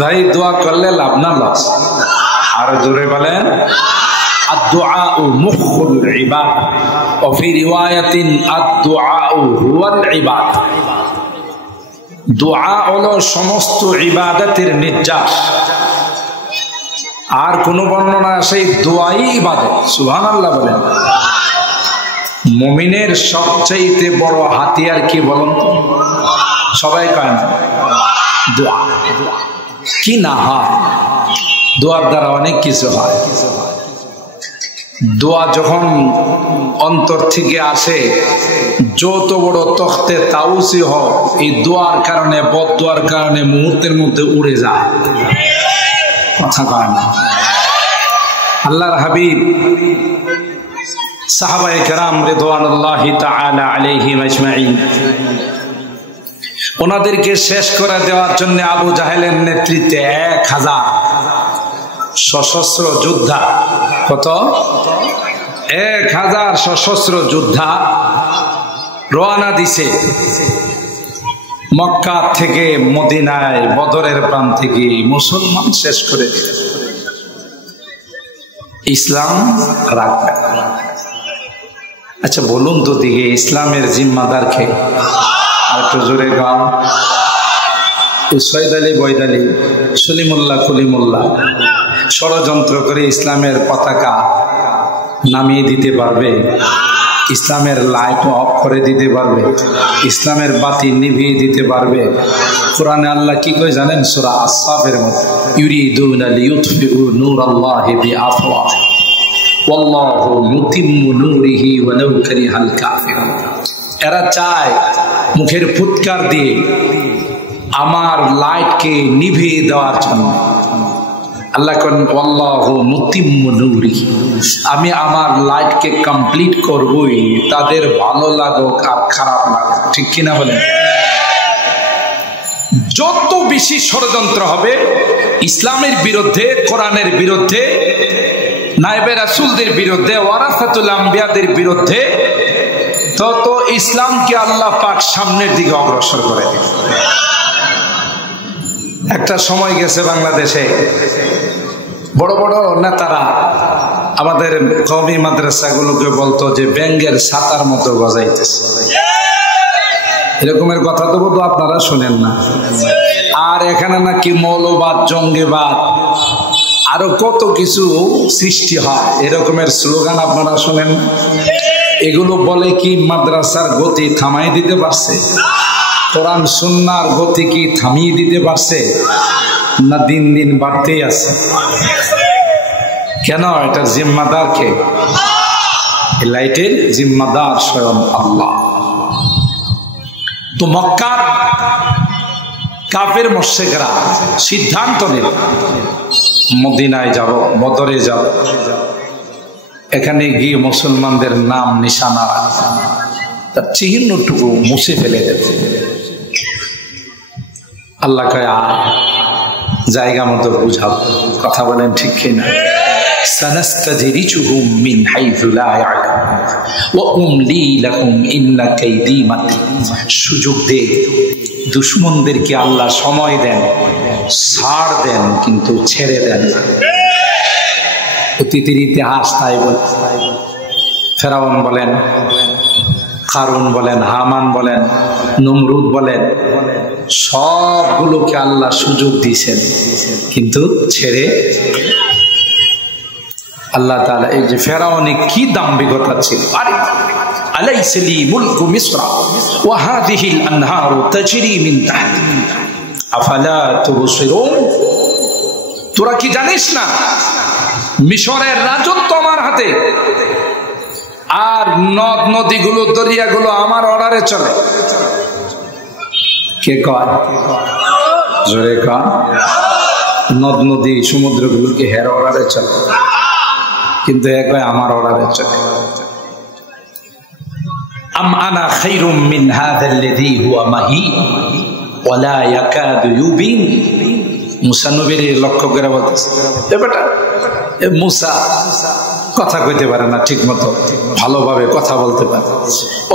ভাই দোয়া করলে লাভ না লস? আর জোরে বলেন। الدعاء مخ العبادة وفي رواية الدعاء هو العبادة। দোয়া হলো সমস্ত ইবাদতের নির্যাস। আর কোন বর্ণনা সেই দোয়াই ইবাদত। সুবহানাল্লাহ বলেন। মুমিনের সবচেয়ে বড় হাতিয়ার কি বলুন তো? সবাই কয় না দোয়া। কি না হয়? দোয়ার দ্বারা অনেক কিছু হয়। দোয়া যখন অন্তর থেকে আসে, যত বড় তখতে তাউসি হোক, এই দোয়ার কারণে বদদোয়ার কারণে মুহূর্তের মধ্যে উড়ে যায়। কথা কয় না। আল্লাহর হাবিব সাহাবায়ে কেরাম রিদওয়ানুল্লাহি তাআলা আলাইহিম আজমাইন, ওনাদেরকে শেষ করে দেওয়ার জন্য আবু জাহেলের নেতৃত্বে 1000 সশস্ত্র যোদ্ধা, কত? 1000 সশস্ত্র যোদ্ধা রওনা দিছে মক্কা থেকে মদিনায়। বদরের প্রাণ থেকে মুসলমান শেষ করে দিতে, ইসলাম রাখবে। আচ্ছা বলুন তো দিকে, ইসলামের জিম্মাদার কে? আর একটু জোরে গান। সৈয়দ আলী বৈদালী, সলিমুল্লাহ কলিমুল্লাহ ষড়যন্ত্র করে ইসলামের পতাকা নামিয়ে দিতে পারবে, ইসলামের লাইট অফ করে দিতে পারবে, ইসলামের বাতি নিভিয়ে দিতে পারবে। কোরআনে আল্লাহ কি কয় জানেন? সূরা আস-সাফের মধ্যে, ইউরিদুনা লিইউতফিউ নূরাল্লাহি বিআফওয়াহিহিম ওয়াল্লাহু মুতিম্মু নূরিহি ওয়ালাউ কারিহাল কাফিরুন। এরা চায় মুখের ফুৎকার দিয়ে আমার লাইটকে নিভিয়ে দেওয়ার জন্য। আল্লাহ কোন ওয়াল্লাহু মুতিম্মু নূরিহি, আমি আমার লাইটকে কমপ্লিট করবই, তাদের ভালো লাগুক আর খারাপ লাগুক। ঠিক কিনা বলেন? যত বেশি ষড়যন্ত্র হবে ইসলামের বিরুদ্ধে, কোরআনের বিরুদ্ধে, নায়েবে রাসূলদের বিরুদ্ধে, ওয়ারাসাতুল আম্বিয়াদের বিরুদ্ধে, তত ইসলামকে আল্লাহ পাক সামনের দিকে অগ্রসর করে দেবে। একটা সময় গেছে বাংলাদেশে বড় বড় নেতারা আমাদের কওমি মাদ্রাসাগুলোকে বলতো যে ব্যাঙের ছাতার মতো গজাইতেছে। এরকমের কথা তো বোধ আপনারা শুনেন না। আর এখানে নাকি মৌলবাদ, জঙ্গিবাদ, আরো কত কিছু সৃষ্টি হয়, এরকমের স্লোগান আপনারা শুনেন। এগুলো বলে কি মাদ্রাসার গতি থামাই দিতে পারছে? কোরআন সুন্নাহর গতি কি থামিয়ে দিতে পারছে? না দিন দিন বাড়তেই আছে? কেন? এটার জিম্মাদার কে? এই লাইটের জিম্মাদার স্বয়ং আল্লাহ। তো মক্কার কাফের মুশরিকরা সিদ্ধান্ত নিল মদিনায় যাব, বদরে যাব, এখানে গিয়ে মুসলমানদের নাম নিশানা তার চিহ্নটুকু মুছে ফেলে দেবে। আল্লাহ কয় জায়গা মতো বুঝাবো। কথা বলেন ঠিক কিনা? সানাস্তাদরিজুহুম মিন হাইযু লা ইয়ালামুন ওয়া উমলি লাহুম ইন্না কাইদি মাতিন। সুযোগ দে, দুশমনদেরকে আল্লাহ সময় দেন, ছাড় দেন, কিন্তু ছেড়ে দেন না। অতীতের ইতিহাস তাই বলে। ফেরাউন বলেন, কারুন বলেন, হামান বলেন, নমরুদ বলেন, সবগুলোকে আল্লাহ সুযোগ দিয়েছেন, কিন্তু ছেড়ে। আল্লাহ তাআলা এই যে ফেরাউনে কি দাম্ভিকতা ছিল! আরে আলাইসা লি মুলকু মিসর ওয়া হাযিহিল আনহারু তাজরি মিন তাহতি আফালা তুবসিরুন। তোরা কি জানিস না মিশরের রাজত্ব আমার হাতে, আর নদ নদীগুলো, দরিয়াগুলো আমার অর্ডারে চলে। কে কয়? জোরে কয়। নদ নদী সমুদ্রগুলোকে হের অর্ডারে চলে, কিন্তু এক আমার অর্ডারে চলে। আম আনা খায়রুম মিন হাযাল্লাযী হুয়া মাহিন ওয়া লা ইয়াকাদু ইউবিন। মুসা নবীর লক্ষ্য করে বলতেছে, এ বেটা, এ মুসা কথা কইতে পারে না ঠিক মতো, ভালোভাবে কথা বলতে পারে,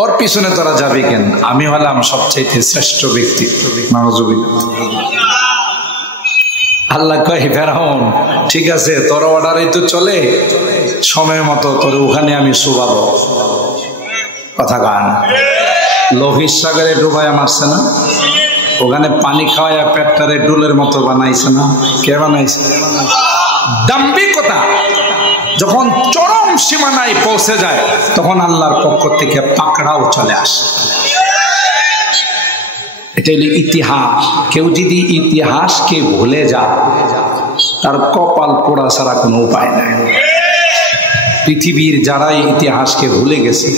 ওর পিছনে তোরা যাবি কেন? আমি হলাম সবচেয়ে শ্রেষ্ঠ ব্যক্তি। নাউযুবিল্লাহ। আল্লাহ কয় ফেরাউন ঠিক আছে, তোর অর্ডারই তো চলে, সময় মতো তোর ওখানে আমি শোভাবো। কথা গান লোহিত সাগরে ডুবাইয়া মারছে না, ওখানে পানি খাওয়াইয়া পেটটারে ডুলের মতো বানাইছে না, কে বানাইছে? দাম্ভিকতা যখন চরম সীমানায় পৌঁছে যায় তখন আল্লাহর পক্ষ থেকে পাকড়াও চলে আসে। এটা হলো ইতিহাস। কেউ যদি ইতিহাসকে ভুলে যায় তার কপাল পোড়া ছাড়া কোনো উপায় নাই। পৃথিবীর যারাই ইতিহাসকে ভুলে গেছে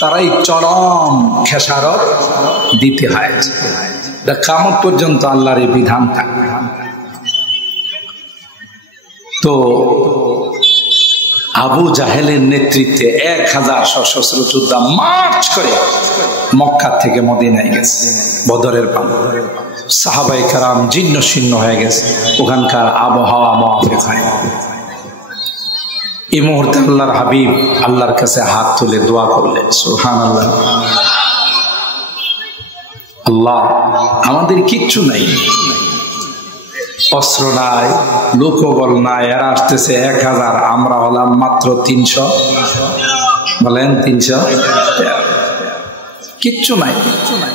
তারাই চরম খেসারত দিতে হয়। কিয়ামত পর্যন্ত আল্লাহর এই বিধান থাকবে। তো আবু জাহেলের নেতৃত্বে 1000 সশস্ত্র যোদ্ধা মার্চ করে মক্কা থেকে মদিনায় গেছে। বদরের পান সাহাবায়ে কেরাম জীর্ণ শীর্ণ হয়ে গেছে, ওখানকার আবহাওয়া মুআফিক হয়। এই মুহূর্তে আল্লাহর হাবিব আল্লাহর কাছে হাত তুলে দোয়া করলেন, সুবহানাল্লাহ, আল্লাহ আমাদের কিচ্ছু নাই, অস্ত্র নাই, লোকবল নাই, এরা আসতেছে 1000, আমরা হলাম মাত্র 300, বলেন 300, কিচ্ছু নাই।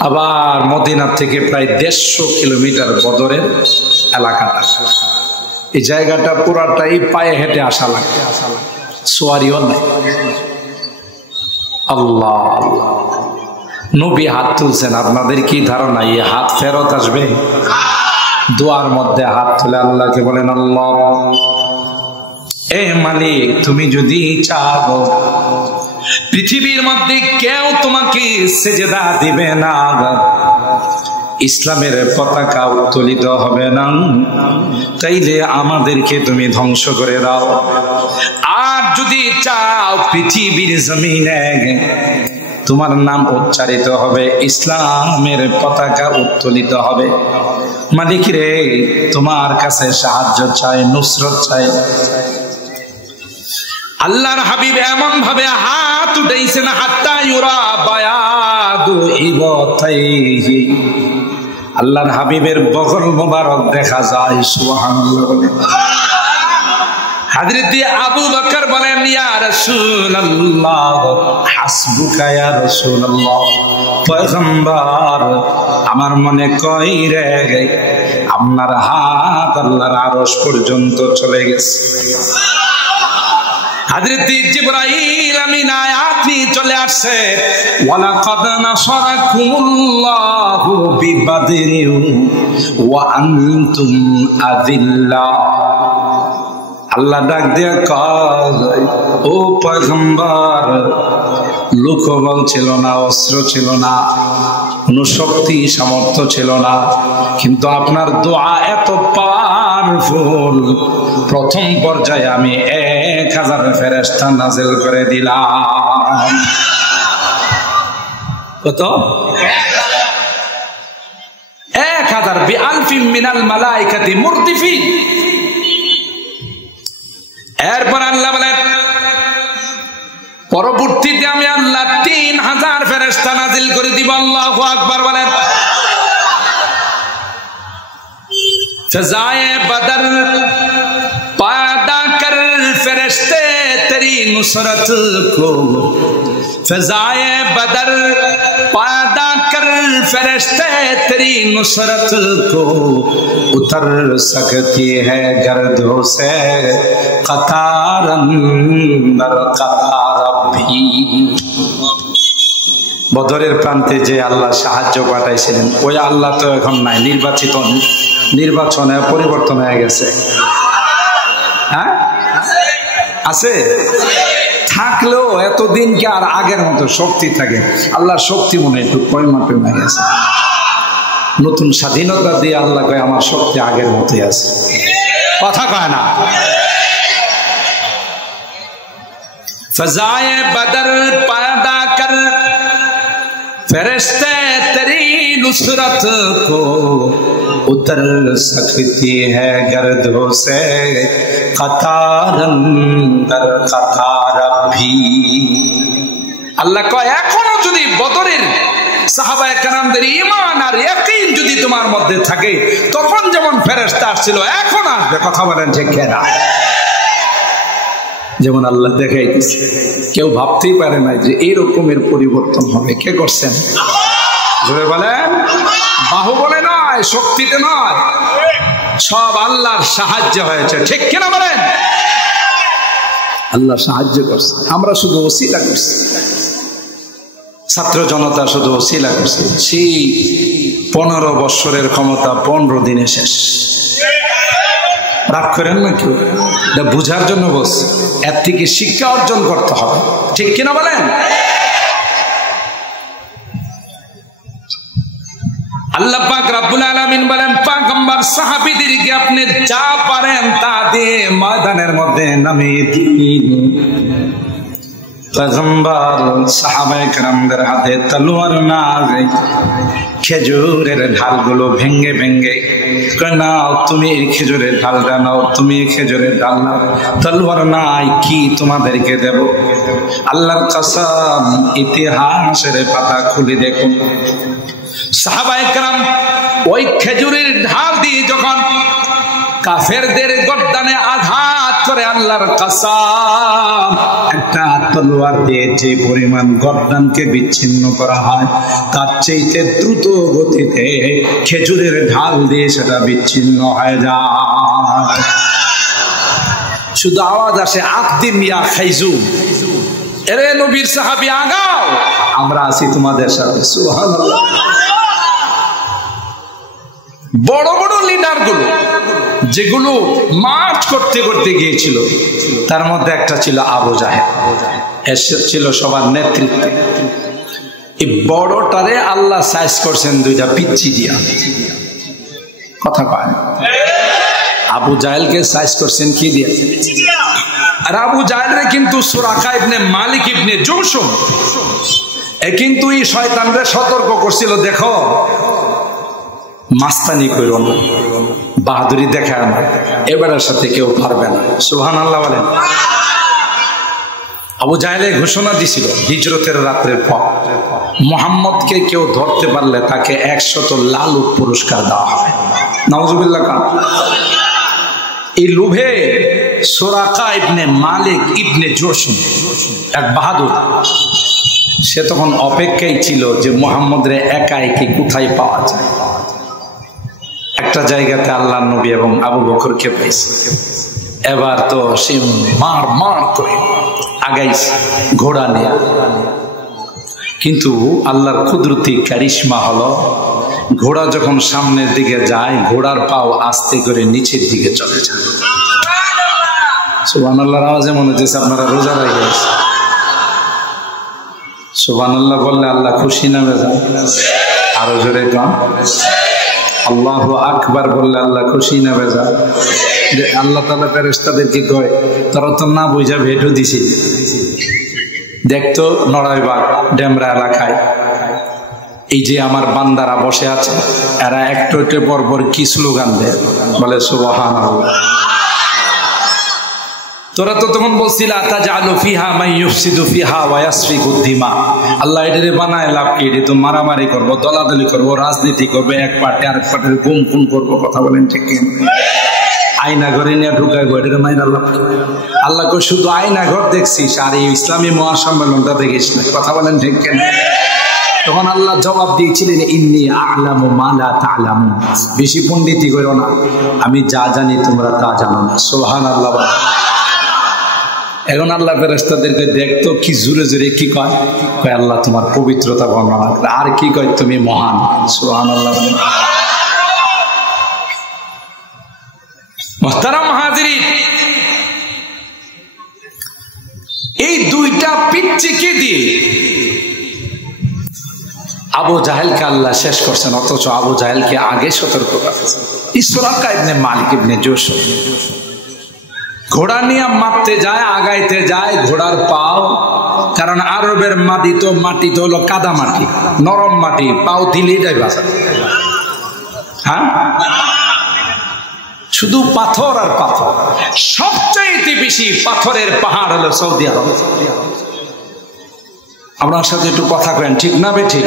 আবার মদিনা থেকে প্রায় 150 কিলোমিটার বদরের এলাকাটা, এই জায়গাটা পুরাটাই পায়ে হেঁটে আসা লাগে, সোয়ারিও নাই। আল্লাহ নবী হাত তুলছেন, আপনাদের কি ধারণা এই হাত ফেরত আসবে? দোয়ার মধ্যে হাত তুলে আল্লাহকে বলেন, আল্লাহ এ মালিক, তুমি যদি চাও পৃথিবীর মধ্যে কেউ তোমাকে সেজদা দিবে না, ইসলামের পতাকা উত্তোলিত হবে না, তাইলে আমাদেরকে তুমি ধ্বংস করে দাও। আর যদি চাও পৃথিবীর জমিনে তোমার নাম উচ্চারিত হবে, ইসলামের পতাকা উত্তোলিত হবে, মালিক রে তোমার কাছে সাহায্য চাই, নুসরত চাই। আল্লাহর হাবিব এমন ভাবে হাত উঠাইছেন, হাত্তা ইউরা বায়াদু ইবতাইহি, আল্লাহর হাবিবের বগল মোবারক দেখা যায়। সুবহানাল্লাহ। হযরত আবু বকর বলেন, ইয়া রাসূলুল্লাহ, হাসবুকা ইয়া রাসূলুল্লাহ, পয়গম্বর আমার মনে কই রে আপনার হাত আল্লাহর আরশ পর্যন্ত চলে গেছে। হযরত জিবরাইল আমিন আয়াত নিয়ে চলে আসছে, ওয়ালাকাদ নাসারাকুমুল্লাহু বিবাদরিন ওয়া আনতুম আযিল্লা। আল্লাহ ডাক দিয়ে কয়, ও পয়গম্বর, লোকবল ছিল না, অস্ত্র ছিল না, কোন শক্তি সামর্থ্য ছিল না, কিন্তু আপনার দোয়া এত পাওয়ারফুল, প্রথম পর্যায়ে আমি 1000 ফেরেশতা নাযিল করে দিলাম। কত? 1000 বিআলফিন মিনাল মালাইকাতি মুরদিফিন। এরপর আল্লাহ বলেন, পরবর্তীতে আমি আল্লাহ 3000 ফেরেশতা নাযিল করে দিব। আল্লাহু আকবার বলেন। ফজায়ে বদর पैदा कर फरिश्ते तेरी नुसरत को, फजाए बदर पैदा कर फरिश्ते तेरी नुसरत को, उतर सकती है गर्दों से कतार अंदर कतार भी। বদরের প্রান্তে যে আল্লাহ সাহায্য পাঠাইছিলেন ওই আল্লাহ তো এখন নাই, নির্বাচনে পরিবর্তন হয়ে গেছে। হ্যাঁ আছে, থাকলেও এতদিন কি আর আগের মতো শক্তি থাকে? আল্লাহর শক্তি মনে একটু পরিমাপে হয়ে গেছে। নতুন স্বাধীনতা দিয়ে আল্লাহ কয় আমার শক্তি আগের মতোই আছে, কথা কয় না। ফজায়ে বদর पैदा कर फरिश्ते तेरी नुसरत को, उतर सकती है गर्दों से कतार अंदर कतार भी। আল্লাহ কয় এখনো যদি বদরের সাহাবায়ে কেরামদের ঈমান আর ইয়াকিন যদি তোমার মধ্যে থাকে, তখন যেমন ফেরেশতা আসছিল এখন আসবে। কথা বলেন ঠিক কিনা? যেমন আল্লাহ দেখাইতেছে, কেউ ভাবতেই পারে না যে এইরকমের পরিবর্তন হবে। কে করছেন? জোরে বলেন। বাহুবলে নয়, শক্তিতে নয়, সব আল্লাহর সাহায্য হয়েছে। ঠিক কিনা বলেন? আল্লাহ সাহায্য করছে, আমরা শুধু ওসিলা করছি। ছাত্র জনতা শুধু ওসিলা করছে। সেই 15 বৎসরের ক্ষমতা 15 দিনে শেষ। রাগ করেন না কেউ, এটা বুঝার জন্য বলছে। এর থেকে শিক্ষা অর্জন করতে হবে। ঠিক কিনা বলেন? আল্লাহ পাক রব্বুল আলামিন বলেন, পয়গম্বর সাহাবীদেরকে আপনি যা পারেন তা দিয়ে ময়দানের মধ্যে নামিয়ে দিন। পয়গম্বর সাহাবায়ে কেরামদের হাতে তলোয়ার নাই, খেজুরের ঢালগুলো ভেঙ্গে ভেঙ্গে নাও, তুমি এই খেজুরের ঢালটা নাও, তুমি এই খেজুরের ঢাল নাও। তলোয়ার নাই, কি তোমাদেরকে দেব? আল্লাহর কসম, ইতিহাসের পাতা খুলে দেখুন, সাহাবায়ে কেরাম ওই খেজুরের ঢাল দিয়ে যখন কাফেরদের গর্দানে আঘাত করে, আল্লাহর কসম, একটা তলোয়ার দিয়ে যে পরিমাণ গর্দানকে বিচ্ছিন্ন করা হয়, তার চাইতে দ্রুত গতিতে খেজুরের ঢাল দিয়ে সেটা বিচ্ছিন্ন হয়ে যায়। শুধু আওয়াজ আসে, আকদিম ইয়া খাইজুম, এরে নবীর সাহাবী আগাও, আমরা আছি তোমাদের সাথে। সুবহানাল্লাহ। বড় বড় লিডার গুলো যেগুলো মার্চ করতে করতে গিয়েছিল, তার মধ্যে একটা ছিল আবু জাহেল, ছিল সবার নেতৃত্বে। এই বড়টারে আল্লাহ সাইজ করছেন 2টা পিচ্চি দিয়া। কথা পায়, আবু জাহেলকে সাইজ করছেন কি দিয়া? আর আবু জাহেলরে কিন্তু সুরাকা ইবনে মালিক ইবনে জুমশুম কিন্তু এই শয়তানরে সতর্ক করছিল, দেখো মাস্তানি করো না, বাহাদুরি দেখায় না, এবারের সাথে কেউ পারবে না। সুবহানাল্লাহ বলেন। আবু জাহেলে ঘোষণা দিছিল হিজরতের রাত্রের পর, মুহাম্মদকে কেউ ধরতে পারলে তাকে 100 লালুক পুরস্কার দেওয়া হবে। নাউজুবিল্লাহ। এই লোভে সুরাকা ইবনে মালিক ইবনে জুমশুম, এক বাহাদুর, সে তখন অপেক্ষায় ছিল যে মুহাম্মদরে একা একা কোথায় পাওয়া যায়। একটা জায়গাতে আল্লাহর নবী এবং আবু বকরকে পাইছে। এবার তো সে মার মার করে আগাইছে ঘোড়া নিয়ে, কিন্তু আল্লাহর কুদরতি কারিশমা হলো, ঘোড়া যখন সামনের দিকে যায়, ঘোড়ার পাও আস্তে করে নিচের দিকে চলে যায়। সুবহানাল্লাহর আওয়াজে মনে হচ্ছে আপনারা রোজা রেখে আছেন। সুবহানাল্লাহ বললে আল্লাহ খুশি না বেজার? আরো জোরে গান। আল্লাহু আকবার বললে আল্লাহ খুশি না বেজার? আল্লাহ তাআলা ফেরেশতাদেরকে কয়, তোরা তো না বুঝা ভেটু দিছি, দেখতো নড়াইবাগ ডেমরা এলাকায় এই যে আমার বান্দারা বসে আছে, এরা একটু একটু পরপর কি স্লোগান দেয়, বলে সুবহানাল্লাহ। তোরা তো তখন বলছিলা তাজালু ফিহা মান ইউফসিদু ফিহা ওয়া ইয়াসফিকু দিমা, আল্লাহ এটারে বানায় লাভ কি? এটা তো মারামারি করব, দলাদলি করব, রাজনীতি করব, এক পার্টি আরেক পার্টির গুম খুন করব। কথা বলেন ঠিক কি? আয়না ঘরে নিয়ে ঢুকায় গো, এটারে মাইরা লাভ কি? আল্লাহ কই শুধু আয়না ঘর দেখছিস, আর এই ইসলামী মহাসম্মেলনটা দেখিস না। কথা বলেন ঠিক কেন? তখন আল্লাহ জবাব দিয়েছিলেন, ইন্নী আ'লামু মা লা তা'লামুন, বেশি পণ্ডিতি করো না, আমি যা জানি তোমরা তা জানো না। সুবহানাল্লাহ। এখন আল্লাহ ফেরেশতাদেরকে দেখতো কি জোরে জোরে কি কয়, কয় আল্লাহ তোমার পবিত্রতা বর্ণনা করে, আর কি কয় তুমি মহান। সুবহানাল্লাহ। মুহতারাম হাজিরিন, এই 2টা পিচ্চিকে দিয়ে আবু জাহেলকে আল্লাহ শেষ করছেন, অথচ আবু জাহেলকে আগে সতর্ক করেছেন। সুরাকা ইবনে মালিক ইবনে জুমশুম ঘোড়া নিয়ে মারতে যায়, আগাইতে যায়, ঘোড়ার পাও, কারণ আরবের মাটি তো হলো কাদা মাটি, নরম মাটি, পাও দিলেই যায় বাঁচা। হ্যাঁ, শুধু পাথর আর পাথর। সবচাইতে বেশি পাথরের পাহাড় হলো সৌদি আরব। আপনার সাথে একটু কথা কেন, ঠিক না বে ঠিক?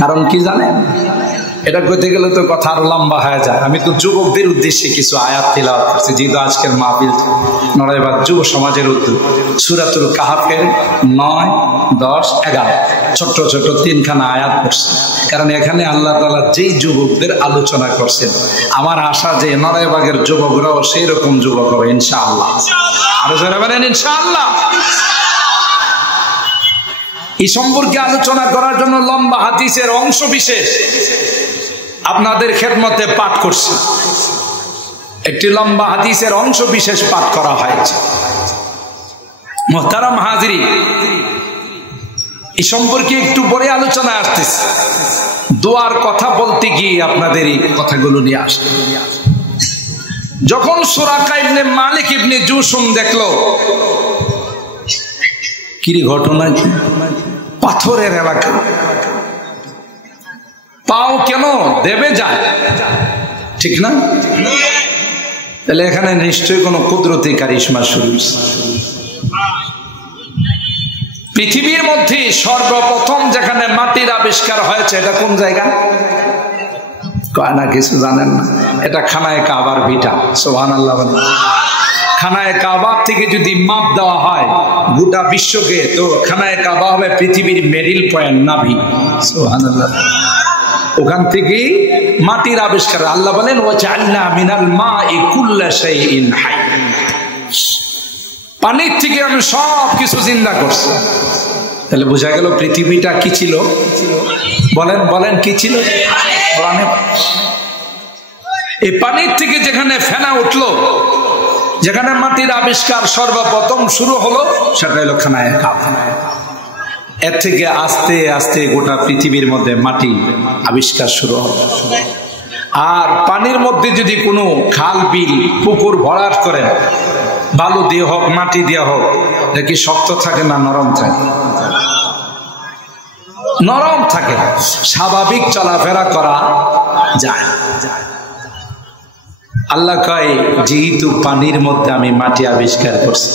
কারণ কি জানেন? এটা কইতে গেলে তো কথা আরো লম্বা হয়ে যায়। আমি তো যুবকদের উদ্দেশ্যে কিছু আয়াত তিলাওয়াত করছি, যেহেতু আজকের মাহফিল নড়াইবাগ যুব সমাজের উদ্যোগ। সূরাতুল কাহাফের 9, 10, 11 ছোট্ট ছোট্ট 3খানা আয়াত পড়ছি, কারণ এখানে আল্লাহ তাআলা যেই যুবকদের আলোচনা করছেন, আমার আশা যে নড়াইবাগের যুবকরাও সেই রকম যুবক হবে ইনশাআল্লাহ। আরো যারা বলেন ইনশাআল্লাহ। এই সম্পর্কে আলোচনা করার জন্য লম্বা হাদিসের অংশ বিশেষ আপনাদের খেদমতে পাঠ করছি। একটি লম্বা হাদিসের অংশ বিশেষ পাঠ করা হয়েছে। মুহতারাম হাজিরিন, এই সম্পর্কে একটু পরে আলোচনা আসতেছে। দোয়ার কথা বলতে গিয়ে আপনাদের এই কথাগুলো নিয়ে আসে। যখন সুরাকা ইবনে মালিক ইবনে জুশুম দেখলো, কি ঘটনা, কি পাথরের এলাকা, পাও কেন দেবে যায়, ঠিক না? তাহলে এখানে নিশ্চয়ই কোনো কুদরতি কারিশমা শুরু হয়েছে। পৃথিবীর মধ্যে সর্বপ্রথম যেখানে মাটির আবিষ্কার হয়েছে এটা কোন জায়গা? কয় না কিছু জানেন না? এটা খানায়ে কাবার ভিটা। সুবহানাল্লাহ। খানায়ে কাবা থেকে যদি মাপ দেওয়া হয় গোটা বিশ্বকে, তো খানায়ে কাবা হবে পৃথিবীর মেরিল পয়েন্ট, নাভি। সুবহানাল্লাহ। ওখান থেকে মাটির আবিষ্কার। আল্লাহ বলেন ওয়াজআলনা মিনাল মাই কুল্লা শাইইন হাই, পানির থেকে আমি সব কিছু জিন্দা করছি। তাহলে বোঝা গেল পৃথিবীটা কি ছিল? বলেন বলেন কি ছিল? এই পানির থেকে যেখানে ফেনা উঠলো, যেখানে মাটির আবিষ্কার সর্বপ্রথম শুরু হলো, সেটা হলো খানায়ে কাবা। এর থেকে আস্তে আস্তে গোটা পৃথিবীর মধ্যে মাটি আবিষ্কার শুরু হলো। আর পানির মধ্যে যদি কোনো খাল বিল পুকুর ভরাট করেন, বালু দিয়ে হোক মাটি দিয়ে হোক, দেখি শক্ত থাকে না নরম থাকে? নরম থাকে, স্বাভাবিক চলাফেরা করা যায়। আল্লাহ কয় যেহেতু পানির মধ্যে আমি মাটি আবিষ্কার করছি,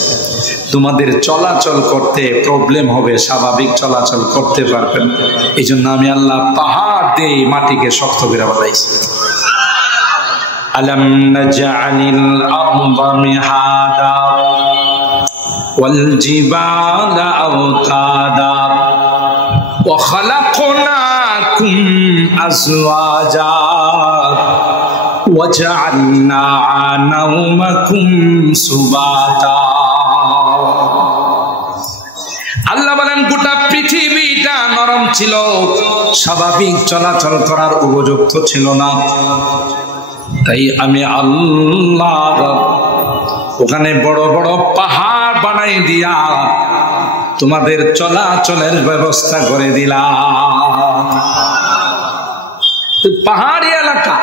তোমাদের চলাচল করতে প্রবলেম হবে, স্বাভাবিক চলাচল করতে পারবেন। এই জন্য আমি আল্লাহ পাহাড় দিয়ে মাটিকে শক্ত করে বানাইছি। আলাম নাজআলিল আরদা মিহাদা ওয়াল জিবালা আওতাদা ওয়া খালাকনাকুম আজওয়াজা وَجَعَلْنَا نَوْمَكُمْ سُبَاتًا। আল্লাহ বলেন গোটা পৃথিবীটা নরম ছিল, স্বাভাবিক চলাচল করার উপযুক্ত ছিল না। তাই আমি আল্লাহ ওখানে বড় বড় পাহাড় বানাই দিয়া তোমাদের চলাচলের ব্যবস্থা করে দিলাম। পাহাড়ি এলাকা,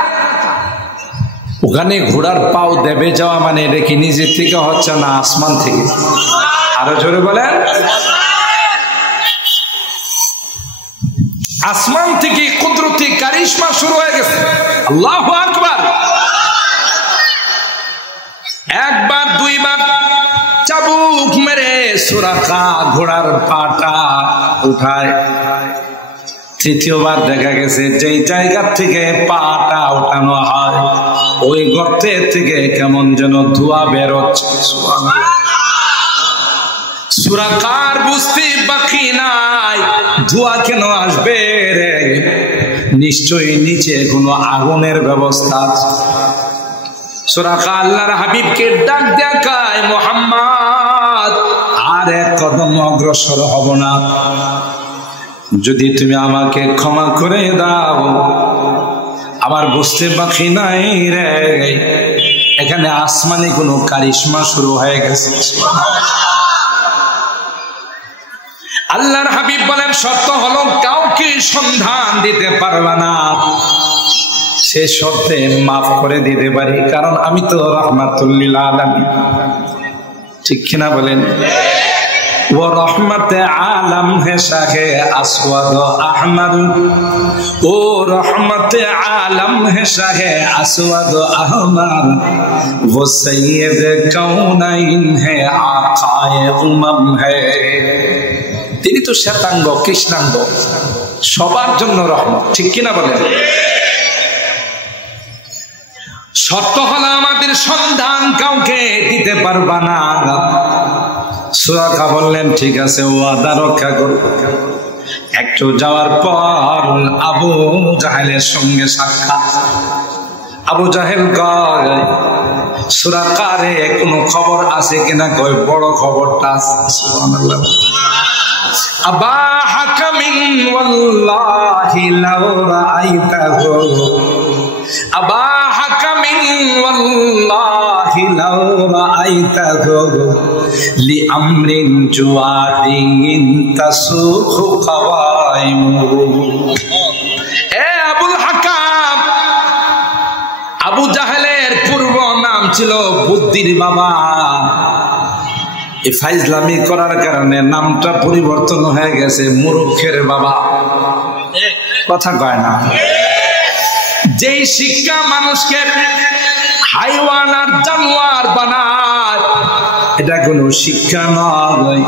ওখানে ঘোড়ার পাও দেবে যাওয়া মানে এটা কি নিজের থেকে হচ্ছে না আসমান থেকে? আরো জোরে বলেন। আসমান থেকে কুদরতি কারিশমা শুরু হয়ে গেছে। আল্লাহু আকবার। একবার দুইবার চাবুক মেরে সুরাকা ঘোড়ার পাটা উঠায়। তৃতীয়বার দেখা গেছে যেই জায়গা থেকে পাটা উঠানো হয় ওই গর্তের থেকে কেমন যেন ধোঁয়া বেরোচ্ছে। সুরাকার বুঝতে বাকি নাই ধোঁয়া কেন আসবে রে, নিশ্চয়ই নিচে কোনো আগুনের ব্যবস্থা আছে। সুরাকা আল্লাহর হাবিবকে ডাক দেখায়, মুহাম্মদ আর এক কদম অগ্রসর হব না, যদি তুমি আমাকে ক্ষমা করে দাও। আমার বুঝতে বাকি নাই রে, এখানে আসমানি কোনো কারিশমা শুরু হয়ে গেছে। আল্লাহর হাবিব বলেন শর্ত হলো কাউকে সন্ধান দিতে পারবা না, সে শর্তে মাফ করে দিতে পারি, কারণ আমি তো রাহমাতুল লিল আলামিন। ঠিক কিনা বলেন? वो रहमत आलम है शाहे अस्वद अहमर, ओ रहमत आलम है शाहे अस्वद अहमर, वो सैयद कौनैन है आकाए उमम है। তিনি তো শ্বেতাঙ্গ কৃষ্ণাঙ্গ, সবার জন্য রহমত। ঠিক কিনা বলেন? শর্ত হলো আমাদের সন্ধান কাউকে দিতে পারবা না। সুরাকা বললেন ঠিক আছে, ওয়াদা রক্ষা করব। একটু যাওয়ার পর আবু জাহেলের সঙ্গে সাক্ষাৎ। আবু জাহেল কয় সুরাকা রে কোনো খবর আছে কিনা? কয় বড় খবরটা আছে। সুবহানাল্লাহ। আবা হাকামিন ওয়াল্লাহি লাউ রাআইতাহু, আবা হাকামিন ওয়াল্লাহি লাউ রাআইতাহু লিআমরিন জুয়াদিন তাসুখু কাওয়াইমু। এ আবুল হাকাম, আবু জাহেলের পূর্ব নাম ছিল বুদ্ধির বাবা। এই ফাইজলামি করার কারণে নামটা পরিবর্তন হয়ে গেছে মূর্খের বাবা। কথা কয় না? যেই শিক্ষা মানুষকে হাইওয়ান আর জানোয়ার বানায়, এটা কোনো শিক্ষা নয়।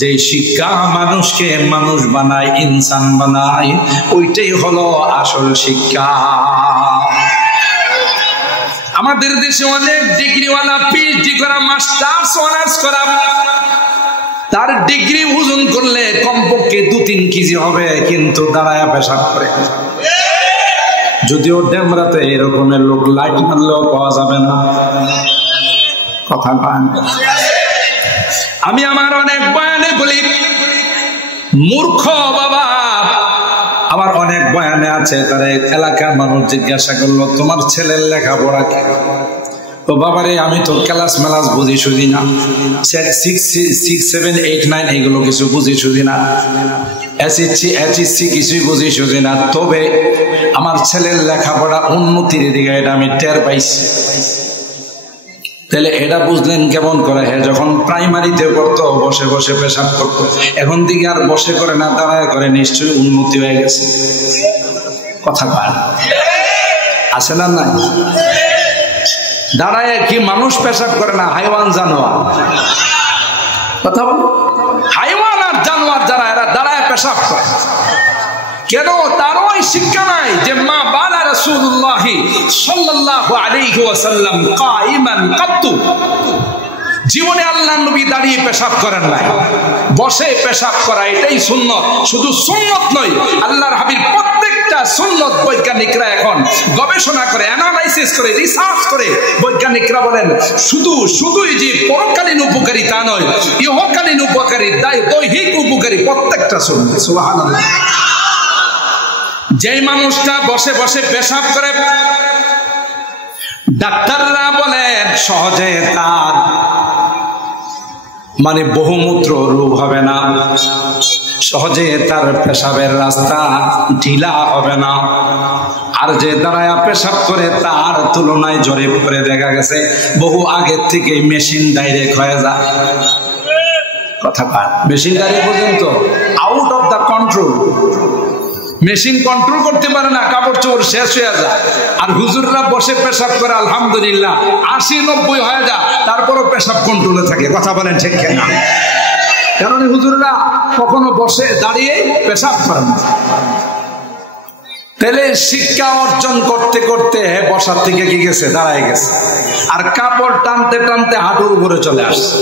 যে শিক্ষা মানুষকে মানুষ বানায়, ইনসান বানায়, ওইটাই হলো আসল শিক্ষা। আমাদের দেশে অনেক ডিগ্রিওয়ালা, পিএইচডি করা, মাস্টার্স অনার্স করা, তার ডিগ্রি ওজন করলে কমপক্ষে 2-3 কেজি হবে, কিন্তু দাঁড়ায় পেশাব করে। যদিও ডেমরাতে এরকমের লোক লাইট মারলেও পাওয়া যাবে না। কথা পান? আমি আমার অনেক বয়ানে বলি, মূর্খ বাবা। আমার অনেক বয়ানে আছে, তার এলাকার মানুষ জিজ্ঞাসা করলো তোমার ছেলের লেখাপড়া কি? তো বাবারে আমি তো ক্লাস মেলাস বুঝি শুধি না, 6, 7, 8, 9 এগুলো কিছু বুঝি শুধি না, HSC কিছুই বুঝি শুধি না। তবে আমার ছেলের লেখাপড়া উন্নতির দিকে এটা আমি টের পাইছি। তাহলে এটা বুঝলেন কেমন করে? হ্যাঁ, যখন প্রাইমারিতে পড়তো বসে বসে পেশাব করতো, এখন দিকে আর বসে করে না, দাঁড়ায় করে, নিশ্চয়ই উন্নতি হয়ে গেছে। কথা বল, আছে না? নাই? দাঁড়ায় কি মানুষ পেশাব করে না? হাইওয়ান জানোয়ার। কথা বল, হাইওয়ান আর জানোয়ার যারা, এরা দাঁড়ায় পেশাব করে কেন? তারও শিক্ষা নাই যে মা বালা রাসূলুল্লাহ সাল্লাল্লাহু আলাইহি ওয়াসাল্লাম কাইমান কাত্তু, জীবনে আল্লাহর নবী দাঁড়িয়ে পেশাব করেন নাই, বসে পেশাব করা এটাই সুন্নত। শুধু সুন্নত নয়, আল্লাহর হাবিব প্রত্যেকটা সুন্নত বৈজ্ঞানিকরা এখন গবেষণা করে, অ্যানালাইসিস করে, রিসার্চ করে। বৈজ্ঞানিকরা বলেন শুধুই যে পরকালীন উপকারী তা নয়, ইহকালীন উপকারী, দৈহিক উপকারী প্রত্যেকটা সুন্নত। সুবহানাল্লাহ। যেই মানুষটা বসে বসে পেশাব করে, ডাক্তাররা বলেন সহজে তার মানে বহুমূত্র রোগ হবে না, সহজে তার পেশাবের রাস্তা ঢিলা হবে না। আর যে দাঁড়ায়া পেশাব করে তার তুলনায় জরিপ করে দেখা গেছে বহু আগের থেকে মেশিন ডাইরেক্ট হয়ে যায়। কথা পান? মেশিন ডাইরেক্ট পর্যন্ত out of the control. Machine control করতে পারে না, কাপড় চোপড় শেষ হয়ে যায়। আর হুজুররা বসে পেশাব করে আলহামদুলিল্লাহ 80-90 হয়ে যায়, তারপরও পেশাব কন্ট্রোলে থাকে। কথা বলেন ঠিক কিনা? কারণ হুজুররা কখনো বসে দাঁড়িয়ে পেশাব করে না। তাহলে শিক্ষা অর্জন করতে করতে বসার থেকে কি গেছে? দাঁড়ায় গেছে। আর কাপড় টানতে টানতে হাঁটুর উপরে চলে আসছে।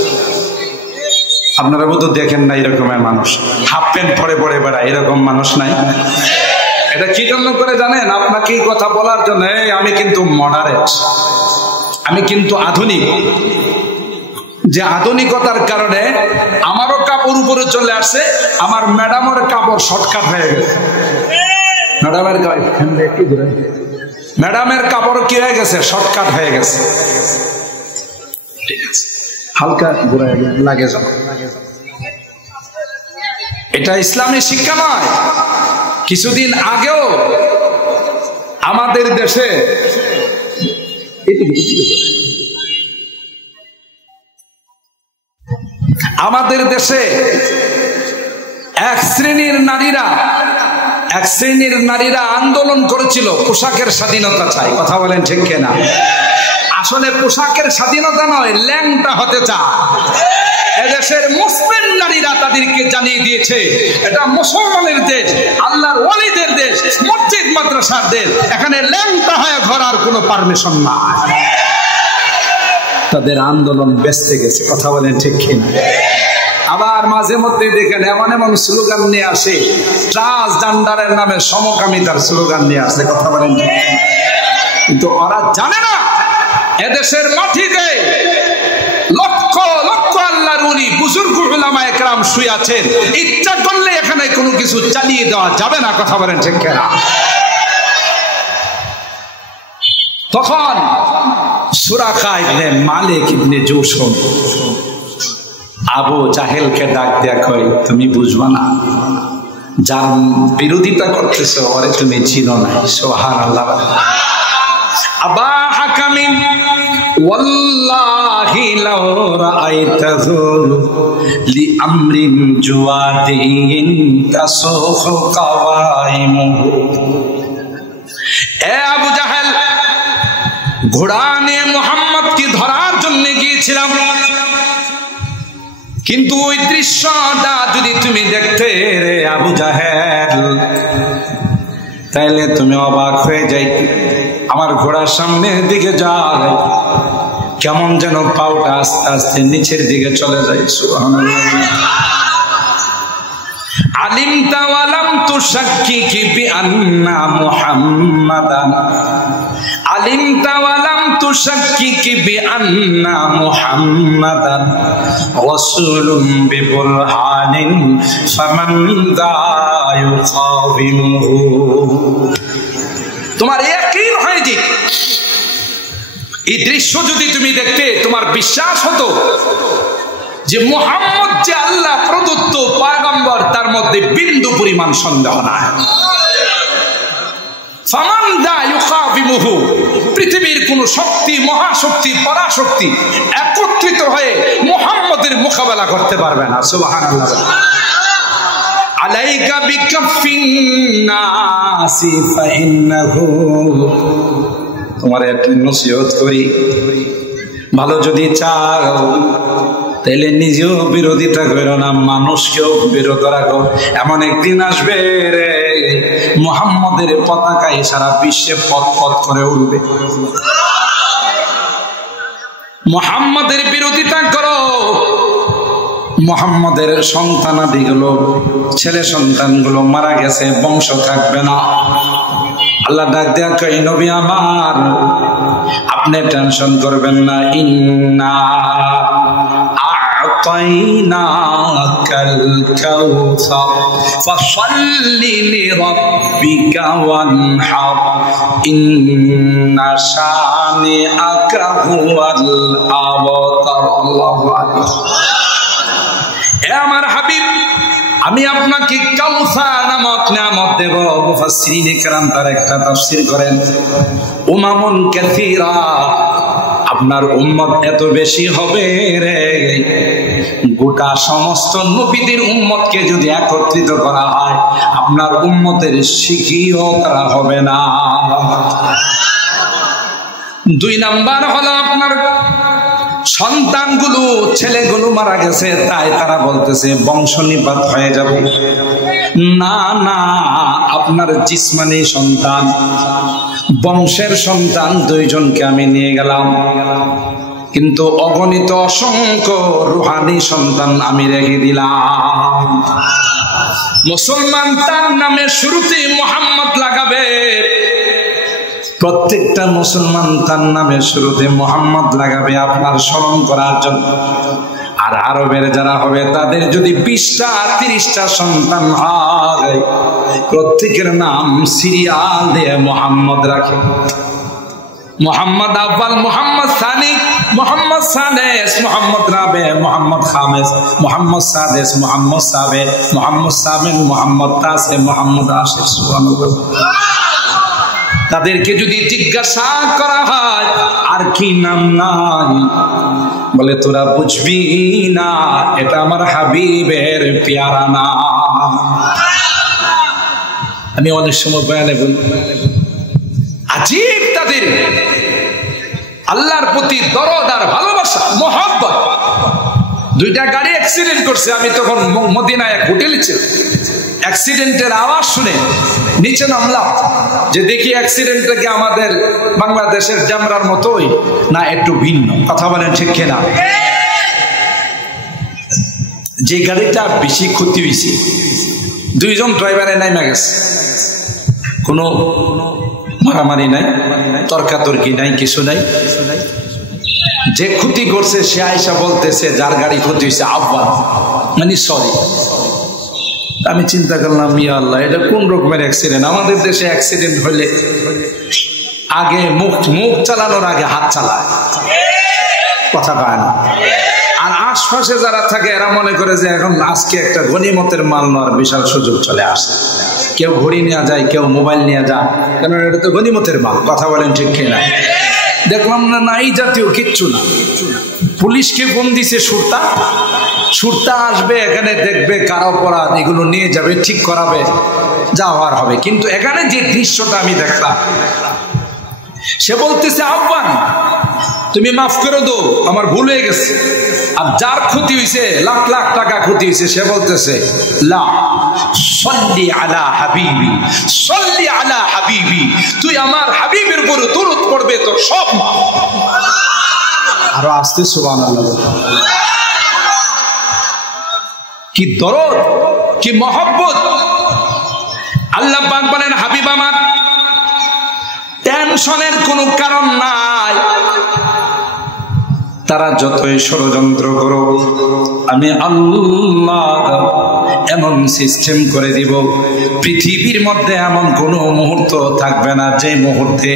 আপনারা বোধহয় দেখেন না এরকমের মানুষ, হাফ প্যান্ট পরে পরে বেড়ায়, এরকম মানুষ নাই? এটা কি জন্য করে জানেন? আপনাকে এই কথা বলার জন্য আমি কিন্তু মডারেট, আমি কিন্তু আধুনিক। যে আধুনিকতার কারণে আমারও কাপড় উপরে চলে আসছে, আমার ম্যাডামের কাপড় শর্টকাট হয়ে গেছে। ম্যাডামের কাপড় কি হয়ে গেছে? শর্টকাট হয়ে গেছে। ঠিক আছে, হালকা লাগে যাবে। এটা ইসলামী শিক্ষা নয়। কিছুদিন আগেও আমাদের দেশে এক শ্রেণীর নারীরা আন্দোলন করেছিল পোশাকের স্বাধীনতা চাই। কথা বলেন ঠিক কিনা? আসলে পোশাকের স্বাধীনতা নয়, ল্যাংটা হতে চায়। এদেশের মুসলিম নারীরা তাদেরকে জানিয়ে দিয়েছে এটা মুসলমানের দেশ, আল্লাহর ওয়ালিদের দেশ, মসজিদ মাদ্রাসার দেশ, এখানে ল্যাংটা হয়ে ঘোরার কোনো পারমিশন নাই। তাদের আন্দোলন বেঁচতে গেছে, কথা বলেন ঠিক কিনা? আবার মাঝে মধ্যে দেখেন এমন এমন স্লোগান নিয়ে আসে, ট্রান্সজেন্ডারের নামে সমকামিতার স্লোগান নিয়ে আসে, কথা বলেন ঠিক কিনা? কিন্তু ওরা জানে না এদেশের মাটিতে লক্ষ লক্ষ আল্লাহর ওলি বুজুর্গ উলামায়ে কেরাম শুয়ে আছেন, ইচ্ছা করলে এখানে কোনো কিছু চালিয়ে দেওয়া যাবে না, কথা বলেন ঠিক কিনা? তখন সুরাকা ইবনে মালিক ইবনে জুশুম আবু জাহেলকে ডাক দেয়া কয়, তুমি বুঝবা না, যার বিরোধিতা করতেছো ওরে তুমি চিনো না। সুবহানাল্লাহ। আবা হাকামিন ওয়াল্লাহি লাউ রাআইতাহু লিআমরিন জুওয়াদিন তাসুহু কাওয়াইমুহু। এ আবু জাহেল, ঘোড়া নিয়ে মুহাম্মদকে ধরার জন্য গিয়েছিলাম, কিন্তু ওই দৃশ্যটা যদি তুমি দেখতে রে আবু জাহেল, তাইলে তুমি অবাক হয়ে যাইতে। আমার ঘোড়ার সামনের দিকে যায়, কেমন যেন পাউটা আস্তে আস্তে নিচের দিকে চলে যায়। সুবহানাল্লাহ। আলিমতা ওয়া লাম তুশাক্কিকি বিআন্না মুহাম্মাদান, আলিমতা ওয়া লাম তুশাক্কিকি বিআন্না মুহাম্মাদান রাসূলুন বিবুরহানিন ফামান দা ইউকাবিমুহু। তোমার ইয়াকিন হয় যে এই দৃশ্য যদি তুমি দেখতে তোমার বিশ্বাস হতো যে মুহাম্মদ যে আল্লাহ প্রদত্ত পয়গম্বর, তার মধ্যে বিন্দু পরিমাণ সন্দেহ নাই। ফামান দা ইউকাবিমুহু, পৃথিবীর কোন শক্তি, মহাশক্তি, পরাশক্তি একত্রিত হয়ে মুহাম্মদের মোকাবেলা করতে পারবে না। সুবহানাল্লাহ। আলাইকা বিকাফিন নাসি ফাইন্নাহু, তোমার একটা নসিহত করি, ভালো যদি চাও তাইলে নিজেও বিরোধিতা করো না, মানুষকেও বিরত রাখো। এমন একদিন আসবে রে মুহাম্মদের পতাকায় সারা বিশ্বে পথ পথ করে উঠবে। মুহাম্মদের বিরোধিতা করো, মুহাম্মদের সন্তানাদিগুলো, ছেলে সন্তানগুলো মারা গেছে, বংশ থাকবে না। আল্লাহ ডাক দেয়া কই, নবী আমার আপনি টেনশন করবেন না, ইন্না আ'তাইনাকাল কাউসার ফাসাল্লি লিরাব্বিকা ওয়ানহার ইন্না শানিআকা হুয়াল আবতার। আল্লাহু আকবার। হে আমার হাবিব, আমি আপনাকে কাউসার নামক নিয়ামত দেব। মুফাসসিরিনে কেরাম তার একটা তাফসীর করেন, উমামুন কাসীরা, আপনার উম্মত এত বেশি হবে রে, গোটা সমস্ত নবীদের উম্মতকে যদি একত্রিত করা হয় আপনার উম্মতের শিখিও করা হবে না। 2 নাম্বার হলো আপনার সন্তানগুলো, ছেলেগুলো মারা গেছে, তাই তারা বলতেছে বংশ নিপাত হয়ে যাবে। না না, আপনার জিসমানি সন্তান, বংশের সন্তান 2 জনকে আমি নিয়ে গেলাম, কিন্তু অগণিত অসংখ্য রুহানি সন্তান আমি রেখে দিলাম। মুসলমান তার নামে শুরুতে মুহাম্মদ লাগাবে, প্রত্যেকটা মুসলমান তার নামে শুরুতে মুহাম্মদ লাগাবে আপনার স্মরণ করার জন্য। আর আরবের যারা হবে তাদের যদি 20টা 30টা সন্তান হয়, প্রত্যেকের নাম সিরিয়াল দিয়ে মুহাম্মদ রাখে। মোহাম্মদ আব্বাল, মোহাম্মদ সানি, মোহাম্মদ সাদেস, মোহাম্মদ রাবে, মোহাম্মদ খামেস, মোহাম্মদ সাদেস, মোহাম্মদ সাবে, মোহাম্মদ সাবেন, মোহাম্মদ তাসে, মোহাম্মদ আশিস। সুবহানাল্লাহ। তাদেরকে যদি জিজ্ঞাসা করা হয় আর কি নাম নাই, বলে তোরা বুঝবি না, এটা আমার হাবিবের পেয়ারা নাম। আমি অনেক সময় বয়ানে বলি, আজীব তাদের আল্লাহর প্রতি দরদ আর ভালোবাসা, মহব্বত। দুইটা গাড়ি অ্যাক্সিডেন্ট করছে। আমি তখন মদিনায় এক হোটেলে ছিলাম। অ্যাক্সিডেন্টের আওয়াজ শুনে নিচে নামলাম যে দেখি অ্যাক্সিডেন্টটা কি আমাদের বাংলাদেশের ড্যামরার মতোই না একটু ভিন্ন। কথা বলেন ঠিক কিনা? যে গাড়িটা বেশি ক্ষতি হয়েছে, দুইজন ড্রাইভারে নাইমা গেছে, কোনো মারামারি নাই, তর্কাতর্কি নাই, কিছু নাই। যে ক্ষতি করছে সে আয়সা বলতেছে যার গাড়ি ক্ষতি হয়েছে আহ্বান, মানে সরি। আমি চিন্তা করলাম, ইয়া আল্লাহ, এটা কোন রকমের অ্যাক্সিডেন্ট? আমাদের দেশে অ্যাক্সিডেন্ট হলে আগে মুখ চালানোর আগে হাত চালায়, কথা পায় না। আর আশপাশে যারা থাকে এরা মনে করে যে এখন আজকে একটা গনিমতের মাল নেওয়ার বিশাল সুযোগ চলে আসে। কেউ ঘড়ি নিয়ে যায়, কেউ মোবাইল নিয়ে যায়, কেন এটা তো গনিমতের মাল। কথা বলেন ঠিক কিনা? দেখলাম না এই জাতীয় কিচ্ছু না। পুলিশকে ফোন দিছে, সুরতা আসবে এখানে, দেখবে কারো অপরাধ, এগুলো নিয়ে যাবে, ঠিক করাবে, যা হওয়ার হবে। কিন্তু এখানে যে দৃশ্যটা আমি দেখলাম, সে বলতেছে আহ্বান তুমি মাফ করে দাও, আমার ভুল হয়ে গেছে। আর যার ক্ষতি হয়েছে, লাখ লাখ টাকা ক্ষতি হয়েছে, সে বলতেছে লা সাল্লি আলা হাবিবি, সাল্লি আলা হাবিবি, তুই আমার হাবিবের উপর দরুদ পড়বে, তোর সব মাফ। আরো আসতে সুবহানাল্লাহ। কি দরদ, কি মহব্বত! আল্লাহ পাক বলেন হাবিব আমার টেনশনের কোনো কারণ নাই, তারা যতই ষড়যন্ত্র করো আমি আল্লাহ এমন সিস্টেম করে দিব, পৃথিবীর মধ্যে এমন কোনো মুহূর্ত থাকবে না যে মুহূর্তে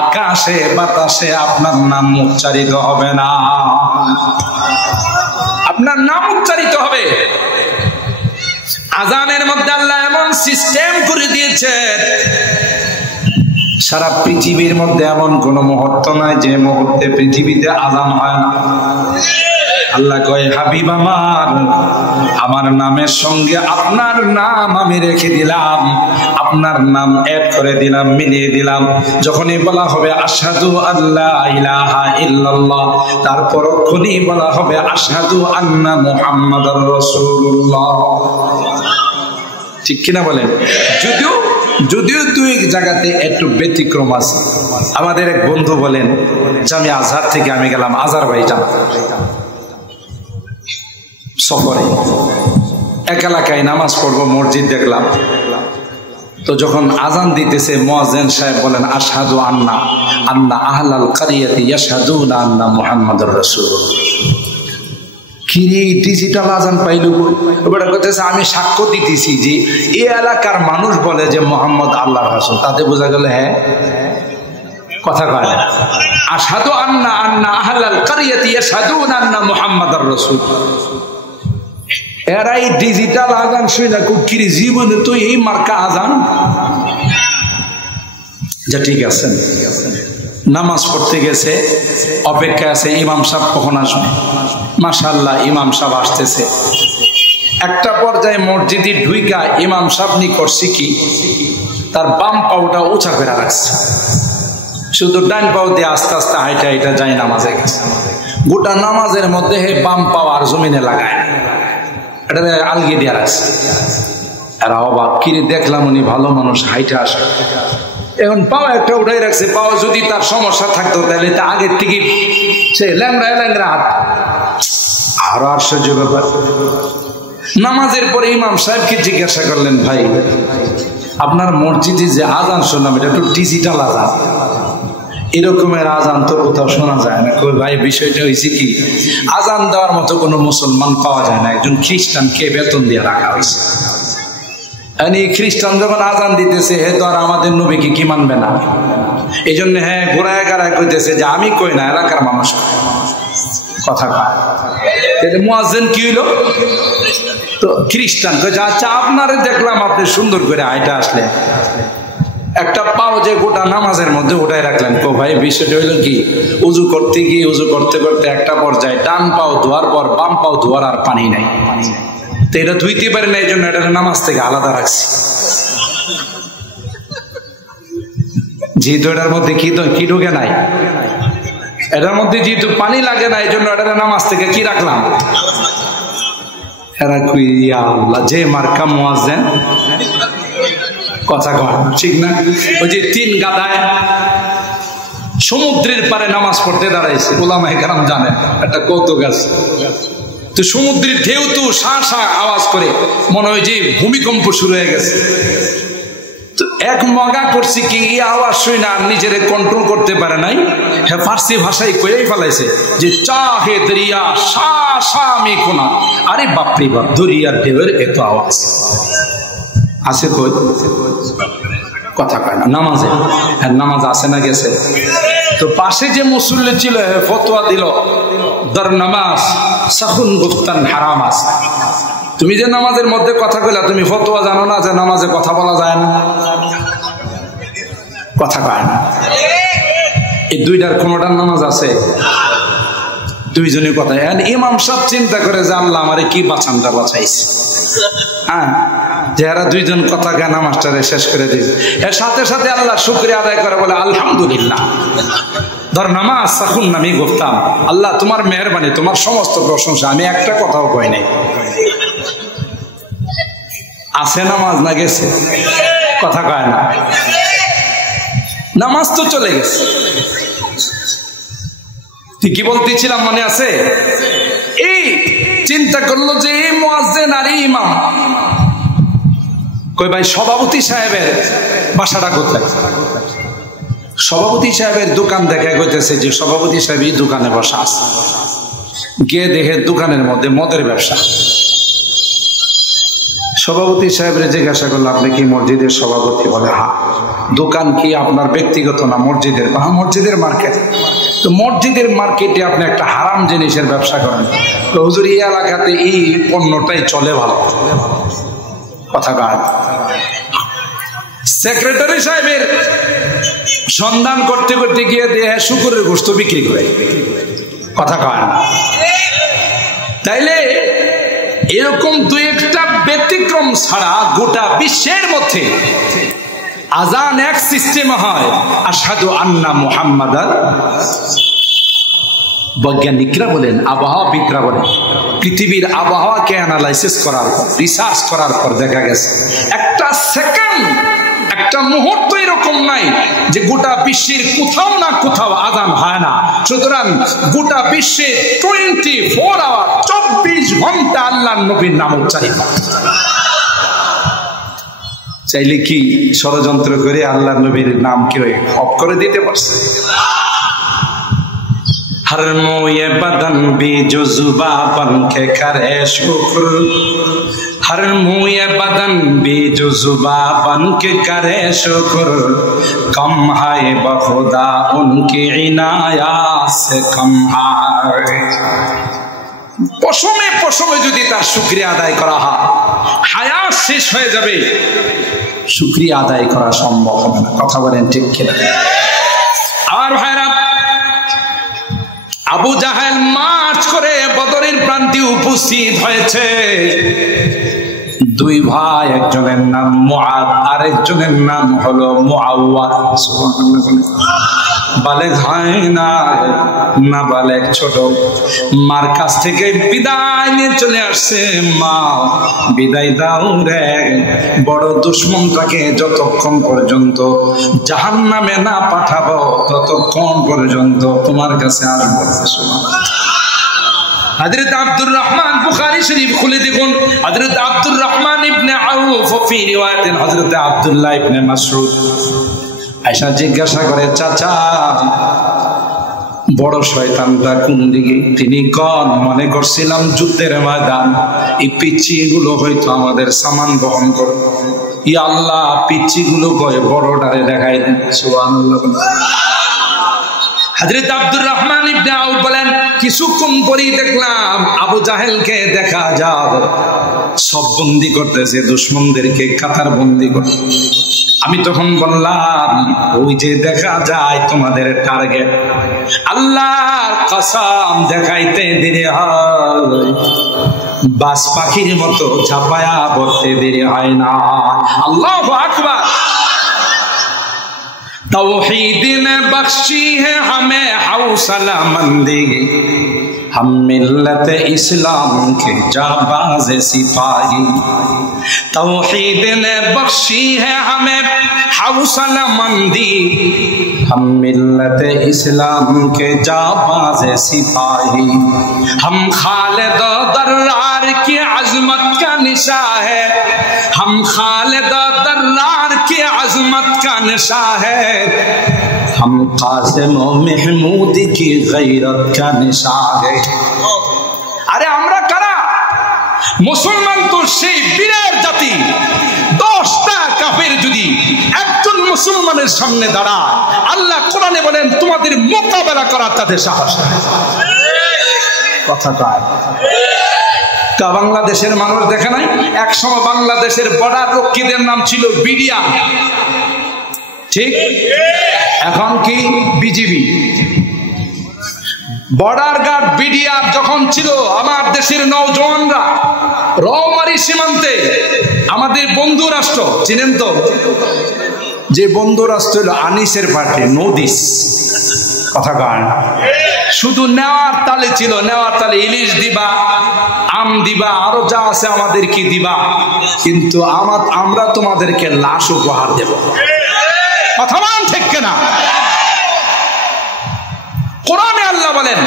আকাশে বাতাসে আপনার নাম উচ্চারিত হবে না। আপনার নাম উচ্চারিত হবে। আজানের মধ্যে আল্লাহ এমন সিস্টেম করে দিয়েছে, সারা পৃথিবীর মধ্যে এমন কোন মুহূর্ত নাই যে মুহূর্তে পৃথিবীতে আযান হয় না। আল্লাহ কয় হাবিব আমার নামের সঙ্গে আপনার নাম আমি রেখে দিলাম, আপনার নাম এড করে দিলাম, মিলিয়ে দিলাম। যখনই বলা হবে আশহাদু আল্লা ইলাহা ইল্লাল্লাহ, তারপর যখনই বলা হবে আশহাদু আন্না মুহাম্মাদুর রাসূলুল্লাহ। ঠিক কিনা বলেন? যদিও দুই জায়গাতে একটু ব্যতিক্রম আছে। আমাদের এক বন্ধু বলেন যে আমি আজহার থেকে আমি গেলাম আজারবাইজান সফরে, এক এলাকায় নামাজ পড়বো, মসজিদ দেখলাম। তো যখন আজান দিতেছে মুয়াজ্জিন সাহেব বলেন আশহাদু আন্না আহলাল কারিয়াতি ইয়াশহাদুনা আন্না মুহাম্মাদুর রাসূলুল্লাহ। কিরে ডিজিটাল আজান পাইল? ওটা কথা আমি সাক্ষ্য দিতেছি যে এই এলাকার মানুষ বলে যে মোহাম্মদ আল্লাহর রাসূল, তাতে বোঝা গেল হ্যাঁ কথা কয় আশহাদু আন্না আহলাল কারিয়াতি ইয়াশহাদুনা আন্না মুহাম্মাদুর রাসূল। এরা এই ডিজিটাল আজান শুনে কিরে জীবনে তো এই মার্কা আজান। যা ঠিক আছে, নামাজ পড়তে গেছে, অপেক্ষা আছে ইমাম সাহেব কখন আসবে। মাশাআল্লাহ ইমাম সাহেব আসতেছে। একটা পর্যায়ে মসজিদে ঢুইকা ইমাম সাহেব নি করছে কি, তার বাম পাউটা উঁচা করে রাখছে, শুধু ডান পাও দিয়ে আস্তে আস্তে হাইটা হাইটা যায় নামাজে গেছে। গোটা নামাজের মধ্যে হে বাম পাও আর জমিনে লাগায়, এটা আলগি দিয়ে রাখছে। এরা অবাক, কিরে দেখলাম উনি ভালো মানুষ, হাইটা আসে। এখন পাও একটা উঠাই রাখছে, পাও যদি তার সমস্যা থাকতো তাহলে তা আগের থেকে সে ল্যাংড়া হাত। আরো আশ্চর্য ব্যাপার, নামাজের পরে ইমাম সাহেবকে জিজ্ঞাসা করলেন ভাই আপনার মসজিদে যে আজান শুনলাম এটা তো ডিজিটাল আজান, এরকমের আজান তো কোথাও শোনা যায় না। কই ভাই বিষয়টা হয়েছে কি, আজান দেওয়ার মতো কোনো মুসলমান পাওয়া যায় না, একজন খ্রিস্টানকে বেতন দিয়ে রাখা হয়েছে। খ্রিস্টান যখন আজান দিতেছে হে তো আর আমাদের নবীকে কি মানবে না, এই জন্য হ্যাঁ ঘোরায় গাড়ায় কইতেছে যে আমি কই না এলাকার মানুষ কথা কয়। মুয়াজ্জিন কি হইল তো খ্রিস্টান কইছে আচ্ছা আপনারে দেখলাম আপনি সুন্দর করে হাইটা আসলেন, একটা পাও যে গোটা নামাজের মধ্যে উঠাই রাখলেন। কো ভাই বিষয়টা হইল কি, উজু করতে গিয়ে উজু করতে করতে একটা পর্যায়ে ডান পাও ধোয়ার পর বাম পাও ধোয়ার আর পানি নাই, তো এটা ধুইতে পারি না, এই জন্য এটা নামাজ থেকে আলাদা রাখছি। যেহেতু এটার মধ্যে কি ঢুকে নাই, এটার মধ্যে যেহেতু পানি লাগে না, এই জন্য এটা নামাজ থেকে কি রাখলাম এরা কই ইয়া আল্লাহ, যে মার্কা মুয়াজ্জিন কথা কয় ঠিক না? ওই যে 3 গাধায় সমুদ্রের পারে নামাজ পড়তে দাঁড়াইছে, ওলামায়ে কেরাম জানেন একটা কৌতুক আছে। তো সমুদ্রের ঢেউ তো শা শা আওয়াজ করে, মনে হয় যে ভূমিকম্প শুরু হয়ে গেছে। তো এক মগা করছে কি, এই আওয়াজ শুই না নিজের কন্ট্রোল করতে পারে নাই, হ্যাঁ ফার্সি ভাষায় কয়েই ফেলাইছে যে চাহে দরিয়া শা শা মে কোনা। আরে বাপরে বাপ, দরিয়ার ঢেউয়ের এত আওয়াজ আছে কই? কথা কয় না নামাজে। হ্যাঁ নামাজ আছে না গেছে? তো পাশে যে মুসল্লি ছিল ফতোয়া দিল, দর নামাজ সাখুন গুফতান হারাম আছে। তুমি যে নামাজের মধ্যে কথা কইলা, তুমি ফতোয়া জানো না যে নামাজে কথা বলা যায় না? কথা কয় না। এই দুইটার কোনটার নামাজ আছে? দুইজনের কথা। ইমাম সাহেব চিন্তা করে যে আল্লাহ আমারে কি বাঁচানটা বাঁচাইছে, হ্যাঁ যারা দুইজন কথা গানা মাস্টারে শেষ করে দিয়েছে। এর সাথে সাথে আল্লাহ শুকরিয়া আদায় করে বলে আলহামদুলিল্লাহ, ধর নামাজ সাখুন আমি গুফতান, আল্লাহ তোমার মেহেরবানি, তোমার সমস্ত প্রশংসা, আমি একটা কথাও কই নাই। আছে নামাজ না গেছে? কথা কয় না। নামাজ তো চলে গেছে। কি বলতেছিলাম মনে আছে? এই চিন্তা করলো যে এই মুয়াজ্জিন আর ইমাম, কই ভাই সভাপতি সাহেবের বাসাটা কোথায়? সভাপতি সাহেবের দোকান দেখা গেছে যে সভাপতি সাহেব এই দোকানে বসা আছে। গিয়ে দেখে দোকানের মধ্যে মদের ব্যবসা। সভাপতি সাহেবরে জিজ্ঞাসা করলো, আপনি কি মসজিদের সভাপতি? বলে হ্যাঁ। দোকান কি আপনার ব্যক্তিগত না মসজিদের? হ্যাঁ মসজিদের মার্কেট। তো মসজিদের মার্কেটে আপনি একটা হারাম জিনিসের ব্যবসা করেন। তো হুজুর এই এলাকাতে এই পণ্যটাই চলে ভালো। কথা কাজ। সেক্রেটারি সাহেবের সন্ধান করতে করতে গিয়ে দিয়ে শুকুরের গোশত বিক্রি করে। কথা কয় না। তাইলে এরকম দুই একটা ব্যতিক্রম ছাড়া গোটা বিশ্বের মধ্যে আজান এক সিস্টেমে হয়, আশহাদু আন্না মুহাম্মাদান। বৈজ্ঞানিকরা বলেন, আবহাওয়াবিদরা বলেন, পৃথিবীর আবহাওয়াকে অ্যানালাইসিস করার পর, রিসার্চ করার পর দেখা গেছে একটা সেকেন্ড, একটা মুহূর্ত এরকম নাই যে গোটা বিশ্বের কোথাও না কোথাও আজান হয় না। সুতরাং গোটা বিশ্বে 24 আওয়ার 24 ঘন্টা আল্লাহর নবীর নাম উচ্চারিত। চাইলে কি ষড়যন্ত্র করে আল্লাহর নবীর নাম কেউ অফ করে দিতে পারছে? हर मोये बदन भी जो जुबा बन के करे शुक्र, हर मोये बदन भी जो जुबा बन के करे शुक्र, कम है बखुदा उनकी इनायात से कम है। পশমে পশমে যদি তার শুকরিয়া আদায় করা হয়, হায়াত শেষ হয়ে যাবে, শুকরিয়া আদায় করা সম্ভব হবে না। কথা বলেন ঠিক কিনা? আর ভাইরা, আবু জাহেল মার্চ করে বদরের প্রান্তে উপস্থিত হয়েছে। দুই ভাই, একজনের নাম মুআদ, আরেকজনের নাম হলো মুআওয়াদ। বালেগ হয় না, না বালেগ ছোট। মার কাছ থেকে বিদায় নিয়ে চলে আসছে। মা বিদায় দাও রে, বড় দুশ্মনটাকে যতক্ষণ পর্যন্ত জাহান্নামে না পাঠাবো ততক্ষণ পর্যন্ত তোমার কাছে আসবো। হযরত আব্দুর রহমান, বুখারী শরীফ খুলে দেখুন, হযরত আব্দুর রহমান ইবনে আউফ, ফি রিওয়ায়াতিন হযরত আব্দুল্লাহ ইবনে মাসউদ। আয়েশা জিজ্ঞাসা করে, চাচা বড় শয়তানটা কোন দিকে? তিনি কোন? মনে করছিলাম যুদ্ধের ময়দান, এই পিচ্চিগুলো হয়তো আমাদের সামান বহন করবে। ইয়া আল্লাহ, পিচ্চিগুলো কয় বড়টারে দেখাই দেন। সুবহানাল্লাহ। হযরত আব্দুর রহমান ইবনে আউফ বলেন, কিছুক্ষণ পরেই দেখলাম আবু জাহেলকে দেখা যায় সব বন্দী করতেছে, দুশমনদেরকে কাতার বন্দী করে। আমি তখন বললাম, ওই যে দেখা যায় তোমাদের টার্গেট। আল্লাহর কসম, দেখাইতে দেরি হয়, বাস পাখির মতো ঝাপায়া পড়তে দেরি হয় না। আল্লাহু আকবার। तौहीद ने बख्शी है हमें हौसला मंदी, हम मिल्लत इस्लाम के जाबाज सिपाही, तौहीद ने बख्शी है हमें हौसला मंदी। हम मिल्लत इस्लाम के जाबाज सिपाही, हम खालिद दर्रार की अजमत का निशा है, हम खालिद दर्रार की अजमत का निशा है, हम कासिम महमूद की गैरत का निशा है। अरे আমরা কারা? মুসলমান তো সেই বীরের জাতি। 10টা কাফের যদি একজন মুসলমানের সামনে দাঁড়ায়, আল্লাহ কোরআনে বলেন তোমাদের মোকাবেলা করার তাদের সাহস নেই। কথা কয় তা বাংলাদেশের মানুষ দেখে নাই? একসময় বাংলাদেশের বর্ডার রক্ষীদের নাম ছিল বিডিআর, ঠিক? এখন কি বিজিবি? বর্ডার গার্ড বিডিআর যখন ছিল, আমার দেশের নওজওয়ানরা রওমারি সীমান্তে আমাদের বন্ধু রাষ্ট্র, চিনেন তো? যে বন্ধু রাষ্ট্র হলো আনিসের পার্টি, নদিস। কথা কয় শুধু নেওয়ার তালে ছিল, নেওয়ার তালে ইলিশ দিবা, আম দিবা, আরো যা আছে আমাদের কি দিবা, কিন্তু আমরা তোমাদেরকে লাশ উপহার দেব। কথা বলেন ঠিক কিনা? কোরআনে আল্লাহ বলেন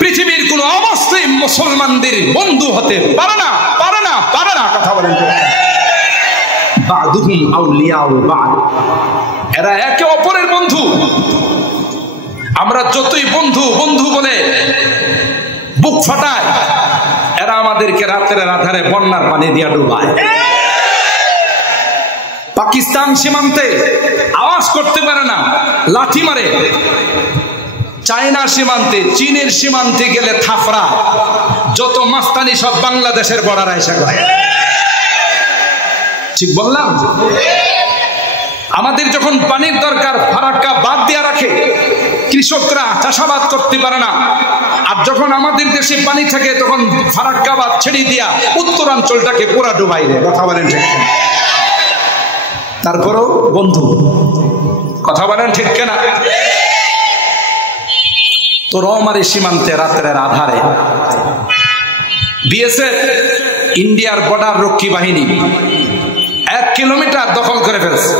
পৃথিবীর কোন অবস্থায় মুসলমানদের বন্ধু হতে পারে না, পারে না, পারে না। কথা বলেন বাদুহুম আউলিয়াউ বাদ, এরা একে অপরের বন্ধু। আমরা যতই বন্ধু বন্ধু বলে বুক ফাটায়, এরা আমাদেরকে রাতের আধারে বন্যার পানি দিয়া ডুবায়। পাকিস্তান সীমান্তে আওয়াজ করতে পারে না, লাঠি মারে। চায়না সীমান্তে, চীনের সীমান্তে গেলে থাফরা, যত মাস্তানি সব বাংলাদেশের বর্ডার আইসা করে। ঠিক বললাম? আমাদের যখন পানির দরকার, ফারাক্কা বাদ দিয়া রাখে, কৃষকরা চাষাবাদ করতে পারে না। আর যখন আমাদের দেশে পানি থাকে, তখন ফারাক্কা বাদ ছেড়ে দিয়া উত্তরাঞ্চলটাকে পুরা ডুবাই দেয়। কথা বলেন ঠিক? তারপরও বন্ধু। কথা বলেন ঠিক কিনা? তো রওমারি সীমান্তে রাতের আধারে বিএসএফ, ইন্ডিয়ার বর্ডার রক্ষী বাহিনী 1 কিলোমিটার দখল করে ফেলছে।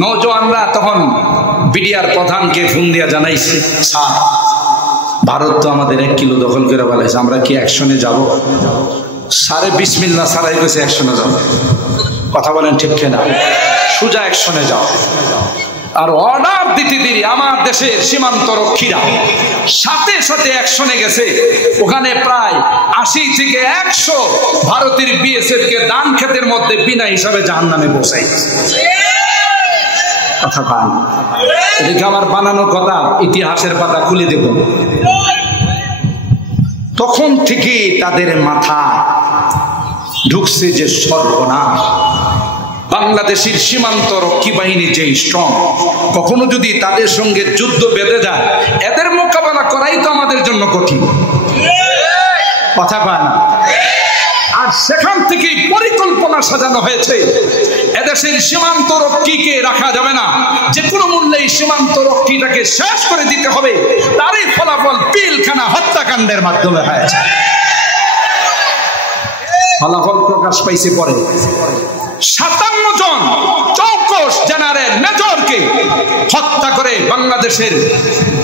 নওজওয়ানরা তখন বিডিআর প্রধানকে ফোন দিয়া জানাইছে, স্যার ভারত তো আমাদের 1 কিলো দখল করে ফেলেছে, আমরা কি অ্যাকশনে যাব? সারে বিসমিল্লাহ সারাই গেছে অ্যাকশনে যাব। কথা বলেন ঠিক কিনা? সোজা অ্যাকশনে যাও। আর অর্ডার দিতে দেরি আমার দেশের সীমান্ত রক্ষীরা সাথে সাথে অ্যাকশনে গেছে। ওখানে প্রায় 80 থেকে 100 ভারতের বিএসএফ কে দান ক্ষেতের মধ্যে বিনা হিসাবে জাহান্নামে পৌঁছাই। কথা পান? এদিকে আমার বানানো কথা, ইতিহাসের পাতা খুলে দেব। তখন থেকে তাদের মাথা ঢুকছে যে সর্বনাশ, বাংলাদেশের সীমান্ত রক্ষী বাহিনী যে স্ট্রং, কখনো যদি তাদের সঙ্গে যুদ্ধ বেঁধে যায়, এদের মোকাবেলা করাই তো আমাদের জন্য কঠিন। কথা পায় না? আর সেখান থেকে পরিকল্পনা সাজানো হয়েছে, এদেশের সীমান্ত রক্ষীকে রাখা যাবে না, যে কোনো মূল্যে সীমান্ত রক্ষীটাকে শেষ করে দিতে হবে। তারই ফলাফল পিলখানা হত্যাকাণ্ডের মাধ্যমে হয়েছে। ফলাফল প্রকাশ পাইছে পরে। 57 জন চৌকস জেনারেল মেজরকে হত্যা করে বাংলাদেশের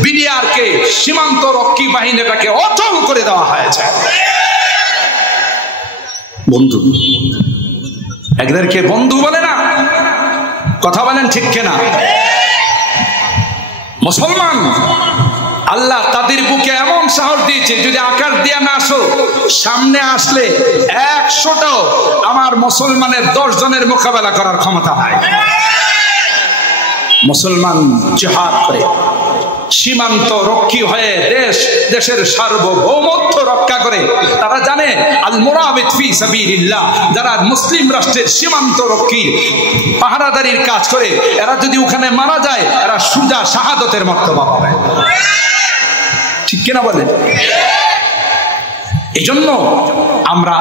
বিডিআর কে, সীমান্ত রক্ষী বাহিনীটাকে অচল করে দেওয়া হয়েছে। বন্ধু, এদেরকে বন্ধু বলে না? কথা বলেন ঠিক কিনা? মুসলমান আল্লাহ তাদের বুকে এমন সাহস দিয়েছে, যদি আকার দিয়া না আসো, সামনে আসলে 100টাও আমার মুসলমানের 10 জনের মোকাবেলা করার ক্ষমতা হয়। মুসলমান জিহাদ করে সীমান্ত রক্ষী হয়ে দেশের সার্বভৌমত্ব রক্ষা করে। তারা জানে আল মুরাবিত ফি সাবিলিল্লাহ, যারা মুসলিম রাষ্ট্রের সীমান্ত রক্ষী পাহারাদারির কাজ করে, এরা যদি ওখানে মারা যায়, এরা সুজা শাহাদতের মর্তবা পাবে। ঠিক কিনা বলেন? এই জন্য আমরা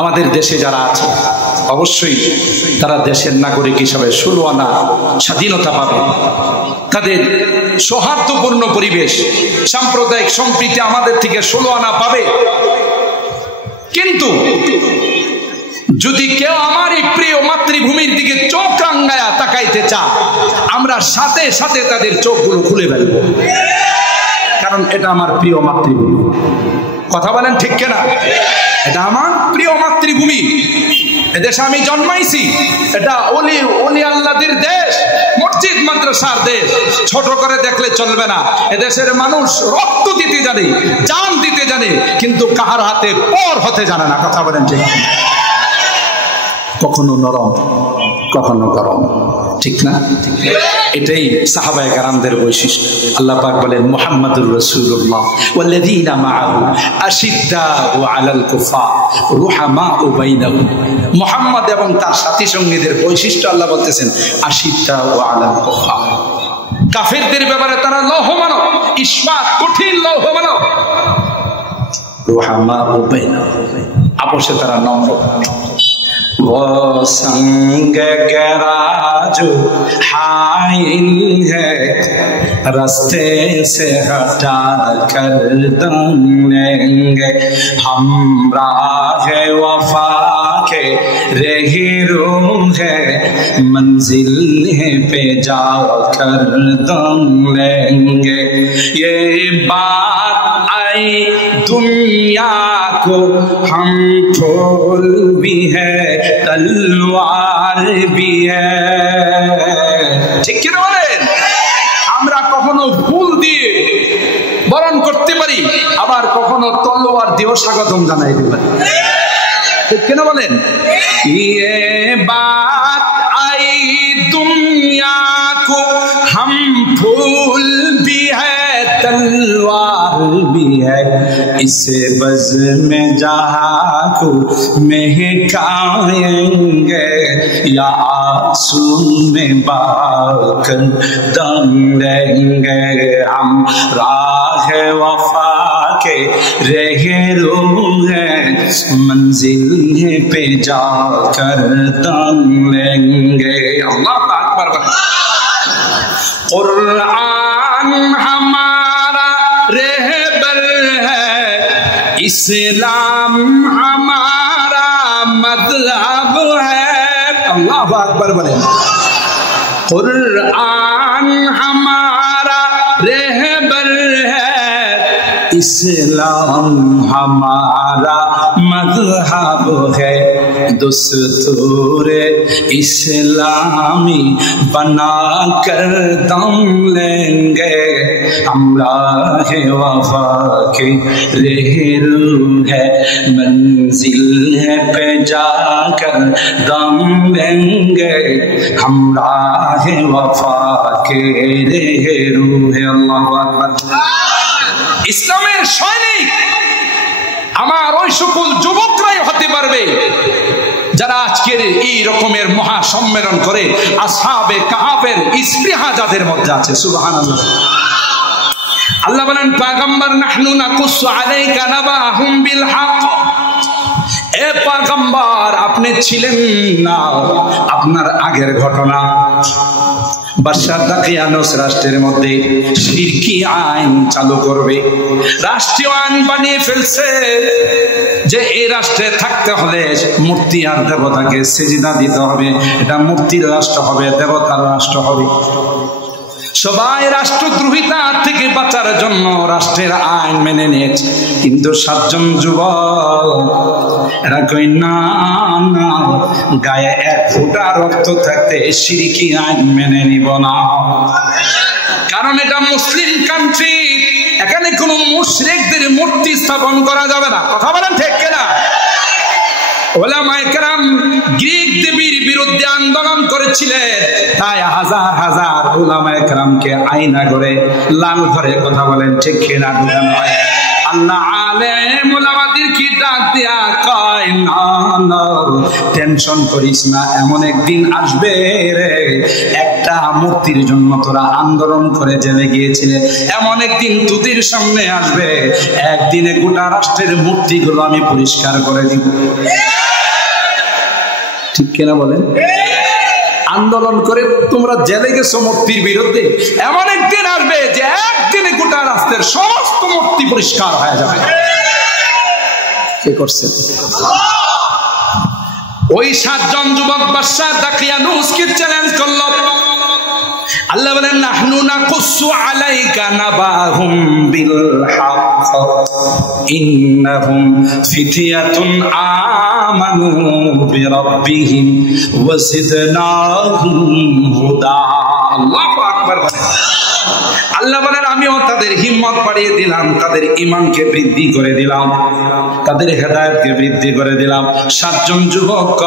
আমাদের দেশে যারা আছে অবশ্যই তারা দেশের নাগরিক হিসাবে 16 আনা স্বাধীনতা পাবে। তাদের সৌহার্দ্যপূর্ণ পরিবেশ, সাম্প্রদায়িক সম্প্রীতি আমাদের থেকে 16 আনা পাবে। কিন্তু যদি কেউ আমার এই প্রিয় মাতৃভূমির দিকে চোখ রাঙায়া তাকাইতে চা, আমরা সাথে সাথে তাদের চোখগুলো খুলে ফেলবো, কারণ এটা আমার প্রিয় মাতৃভূমি। কথা বলেন ঠিক কিনা? এটা আমার প্রিয় মাতৃভূমি, এদেশে আমি জন্মাইছি। এটা ওলি আল্লাহদের দেশ, মসজিদ মাদ্রাসার দেশ। ছোট করে দেখলে চলবে না। এদেশের মানুষ রক্ত দিতে জানে, জান দিতে জানে, কিন্তু কাহার হাতে পর হতে জানে না। কথা বলেন ঠিক? কখনো নরম, কখনো গরম, ঠিক না? এটাই সাহাবায়ে কেরামদের বৈশিষ্ট্য। আল্লাহ পাক বলেন মুহাম্মাদুর রাসূলুল্লাহ ওয়াল্লাযীনা মাআহু আশিদ্দাউ আলাল কুফার রুহামাউ বাইনাহুম। মুহাম্মদ এবং তার সাথী সঙ্গীদের বৈশিষ্ট্য আল্লাহ বলতেছেন আশিদ্দাউ আলাল কুফার। কাফেরদের ব্যাপারে তারা লৌহমানব, ইসবাত, কঠিন লৌহমানব। রুহামাউ বাইনাহুম, আপোষে তারা নম্র। वो संग गरा जो हाइल है रास्ते से हटा कर दम लेंगे, हम राह वफा के रही रूह है मंजिल पे जा कर दम लेंगे। ये बात आई दुनिया को हम फूल भी है तलवार भी है। ঠিক কি বলেন? আমরা কখনো ফুল দিয়ে বরণ করতে পারি, আবার কখনো তলোয়ার দিয়েও স্বাগতম জানাইতে পারি। ঠিক কিনা বলেন? ये बात आई दुनिया को हम फूल भी है तलवार भी है, इसे बज़ में जहाँ को महकाएंगे या आंसू में बाकर दम देंगे। हम राह वफा के रहे रूह है मंजिल पे जाकर दम लेंगे। अल्लाह अकबर। कुरान हमारा रहबर है, इस्लाम हमारा मज़हब है। अल्लाह अकबर बोले। कुरान हमारा रहबर है, इस्लाम हमारा मज़हब है। दुस्तूर इस्लामी बना कर दम लेंगे, हम राह वफा के रहरू है मंजिल है पे जाकर दम लेंगे, हम राह वफा के रहरू है। अल्लाहु আকবার। ইসলামের সৈনিক আমার ওই সকল যুবকরাই হতে পারবে যারা আজকের এই রকমের মহা সম্মেলন করে আসহাবে কাহাফের ইসপ্রিহা যাদের মধ্যে আছে। সুবহানাল্লাহ। আল্লাহ বলেন পয়গম্বর নাহনু নাকুসু আলাইকা নাবাহুম বিল হক। এ পয়গম্বর, আপনি ছিলেন না, আপনার আগের ঘটনা বাদশাহ দাকিয়ানুস রাষ্ট্রের মধ্যে শিরকি আইন চালু করবে, রাষ্ট্রীয় আইন বানিয়ে ফেলছে যে এই রাষ্ট্রে থাকতে হলে মূর্তি আর দেবতাকে সেজদা দিতে হবে। এটা মূর্তির রাষ্ট্র হবে, দেবতার রাষ্ট্র হবে। সবাই রাষ্ট্রদ্রোহিতা থেকে বাঁচার জন্য রাষ্ট্রের আইন মেনে নিয়েছে, কিন্তু 7 জন যুবক এরা কই না না, গায়ে 1 ফোঁটা রক্ত থাকতে শিরকি আইন মেনে নিব না, কারণ এটা মুসলিম কান্ট্রি, এখানে কোনো মুশরিকদের মূর্তি স্থাপন করা যাবে না। কথা বলেন ঠিক কিনা? ওলামায়ে কেরাম গ্রিক দেবীর বিরুদ্ধে আন্দোলন করেছিলেন, তাই হাজার হাজার ওলামায়ে কেরামকে আয়না করে লাল ঘরে, কথা বলেন ঠিক কিনা, ঢুকানো হয়। আল্লাহ আলেম ওলামাদের কি ডাক দেয়া কয়, না না টেনশন করিস না, এমন একদিন আসবে রে, একটা মূর্তির জন্য তোরা আন্দোলন করে জেলে গিয়েছিলে, এমন একদিন তোদের সামনে আসবে, একদিনে গোটা রাষ্ট্রের মূর্তিগুলো আমি পরিষ্কার করে দিব। ঠিক কিনা বলেন? আন্দোলন করে তোমরা জেলে গেছো মূর্তির বিরুদ্ধে, এমন একদিন আসবে যে একদিনে গোটা রাস্তার সমস্ত মূর্তি পরিষ্কার হয়ে যাবে। কে করছে? ওই 7 জন যুবক বাদশা দাকিয়ানুসকে চ্যালেঞ্জ করলো। আল্লাহ বলেন নাহনু নাকুসু আলাইকা নাবাহুম বিল হক ইন্নাহুম ফিতয়াতুন আমানু বিরাব্বিহিম ওয়া জিদনাহুম হুদা। আল্লাহু আকবার। আল্লাহ বলেন আমিও তাদের হিম্মত বাড়িয়ে দিলাম, তাদের ঈমানকে বৃদ্ধি করে দিলাম, তাদের হেদায়েতকে বৃদ্ধি করে দিলাম। 7 জন যুবক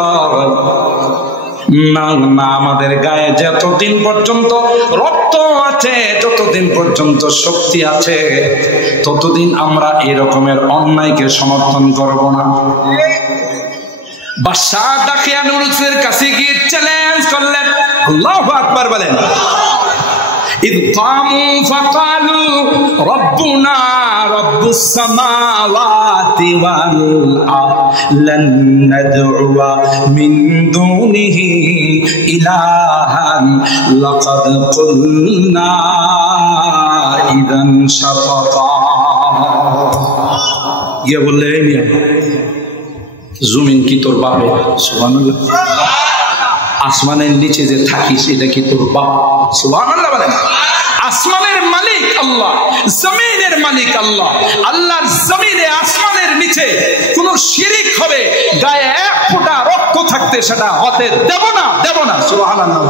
না না, আমাদের গায়ে যতদিন পর্যন্ত রক্ত আছে, যতদিন পর্যন্ত শক্তি আছে, ততদিন আমরা এরকমের অন্যায়কে সমর্থন করব না। বাদশা দাকিয়ানুসের কাছে গিয়ে চ্যালেঞ্জ করলেন। আল্লাহু আকবার বলেন। إذ قاموا فقالوا ربنا رب السماوات والأرض لن ندعو من دونه إلها لقد قلنا إذا شططا। ये बोले জমিন কি তোর বাপে? সুবহানাল্লাহ। আসমানের নিচে যে থাকিস এটা কি তোর বাপ? সুবহানাল্লাহ বলেন। আসমানের মালিক আল্লাহ, জমিনের মালিক আল্লাহ। আল্লাহর জমিনে আসমানের নিচে কোন শিরিক হবে, গায়ে 1 ফোঁটা রক্ত থাকতে সেটা হতে দেব না, দেব না। সুবহানাল্লাহ।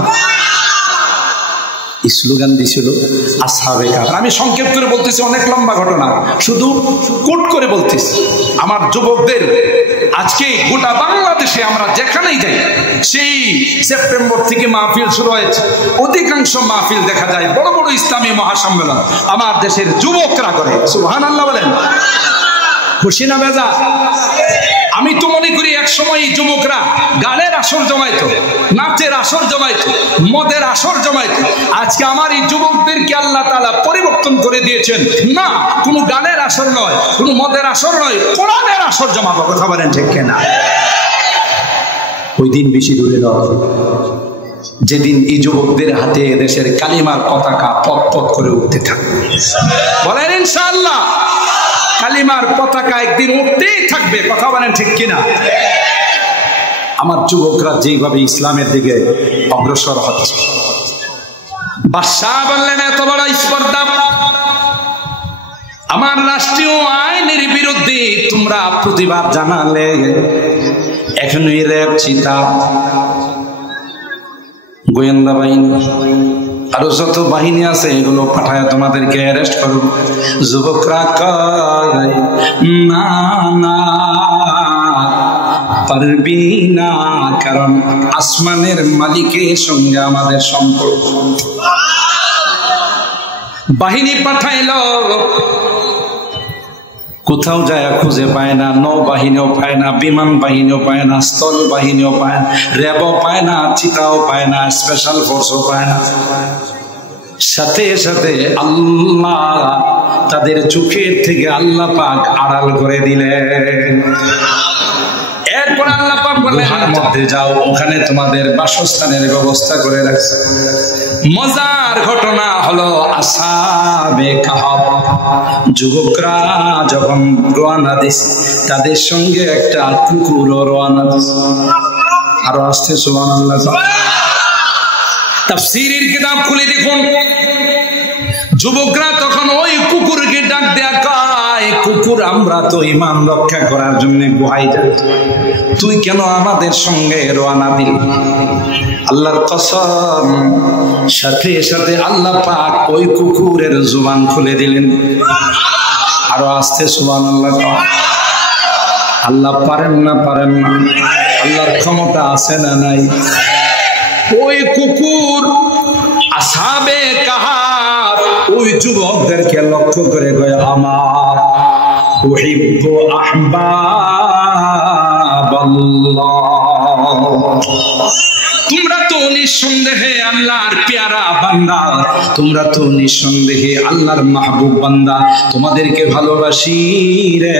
স্লোগান দিয়েছিল আসহাবে কাহফ। আমি সংক্ষেপ করে বলতেছি, অনেক লম্বা ঘটনা, শুধু কোট করে বলতেছি। আমার যুবকদের আজকে গোটা বাংলাদেশে আমরা যেখানেই যাই, সেই সেপ্টেম্বর থেকে মাহফিল শুরু হয়েছে, অধিকাংশ মাহফিল দেখা যায় বড় বড় ইসলামী মহাসম্মেলন আমার দেশের যুবকরা করে। সুবহানাল্লাহ বলেন। খুশি না বেজা? আমি তো মনে করি এক সময় যুবকরা গানের আসর জমাইতো, নাচের আসর জমাইতো, মদের আসর জমাইতো। আজকে আমার এই যুবকদেরকে আল্লাহ তাআলা পরিবর্তন করে দিয়েছেন। না, কোনো গানের আসর নয়, কোনো মদের আসর নয়, কোরআনের আসর জমাবো। কথা বলেন ঠিক কিনা? ওই দিন বেশি দূরে নয়, যেদিন এই যুবকদের হাতে দেশের কালিমার পতাকা পথ পথ করে উঠতে থাকবে। বলেন ইনশাআল্লাহ। কালিমার পতাকা একদিন উঠতেই থাকবে। কথা বলেন ঠিক কিনা? আমার যুবকরা যেভাবে ইসলামের দিকে অগ্রসর হচ্ছে, বাদশাহ বললেন এত বড় স্পর্ধা, আমার রাষ্ট্রীয় আইনের বিরুদ্ধে তোমরা প্রতিবাদ জানালে, এখনই র্যাব, চিতা, গোয়েন্দা বাহিনী আরো যত বাহিনী আছে এগুলো পাঠায় তোমাদেরকে অ্যারেস্ট করো। যুবকরা কয় না না, পারবি না, কারণ আসমানের মালিকের সঙ্গে আমাদের সম্পর্ক। বাহিনী পাঠাইলো, কোথাও যায় খুঁজে পায় না, নৌবাহিনীও পায় না, বিমান বাহিনীও পায় না, স্থল বাহিনীও পায় না, র্যাবও পায় না, চিতাও পায় না, স্পেশাল ফোর্সও পায় না। সাথে সাথে আল্লাহ তাদের চোখের থেকে আল্লাহ পাক আড়াল করে দিলেন। এরপর আল্লাহ পাক বললেন মধ্যে যাও, ওখানে তোমাদের বাসস্থানের ব্যবস্থা করে রাখছে। মজার ঘটনা হলো আসহাবে কাহফ যুবকরা যখন রওনা দিছে, তাদের সঙ্গে একটা কুকুরও রওনা দিছে। আরো আসছে সুবহানাল্লাহ। তাফসীরের কিতাব খুলে দেখুন, যুবকরা তখন ওই কুকুরকে ডাক দেয়া কয়, কুকুর আমরা তো ঈমান রক্ষা করার জন্য গুহায় যাই, তুই কেন আমাদের সঙ্গে রওনা দিলি? আল্লাহর কসম, সাথে সাথে আল্লাহ পাক ওই কুকুরের জবান খুলে দিলেন। আরো আসতে সুবহানাল্লাহ। আল্লাহ পারেন না? পারেন না? আল্লাহর ক্ষমতা আছে না নাই? ওই কুকুর আসহাবে কাহফ ওই যুবকদেরকে লক্ষ্য করে কয়, আমার উহিব্বু আহবাবাল্লাহ, তোমরা তো তো নিঃসন্দেহে আল্লাহর পেয়ারা বান্দা, তোমরা তো নিঃসন্দেহে আল্লাহর মাহবুব বান্দা, তোমাদেরকে ভালোবাসি রে,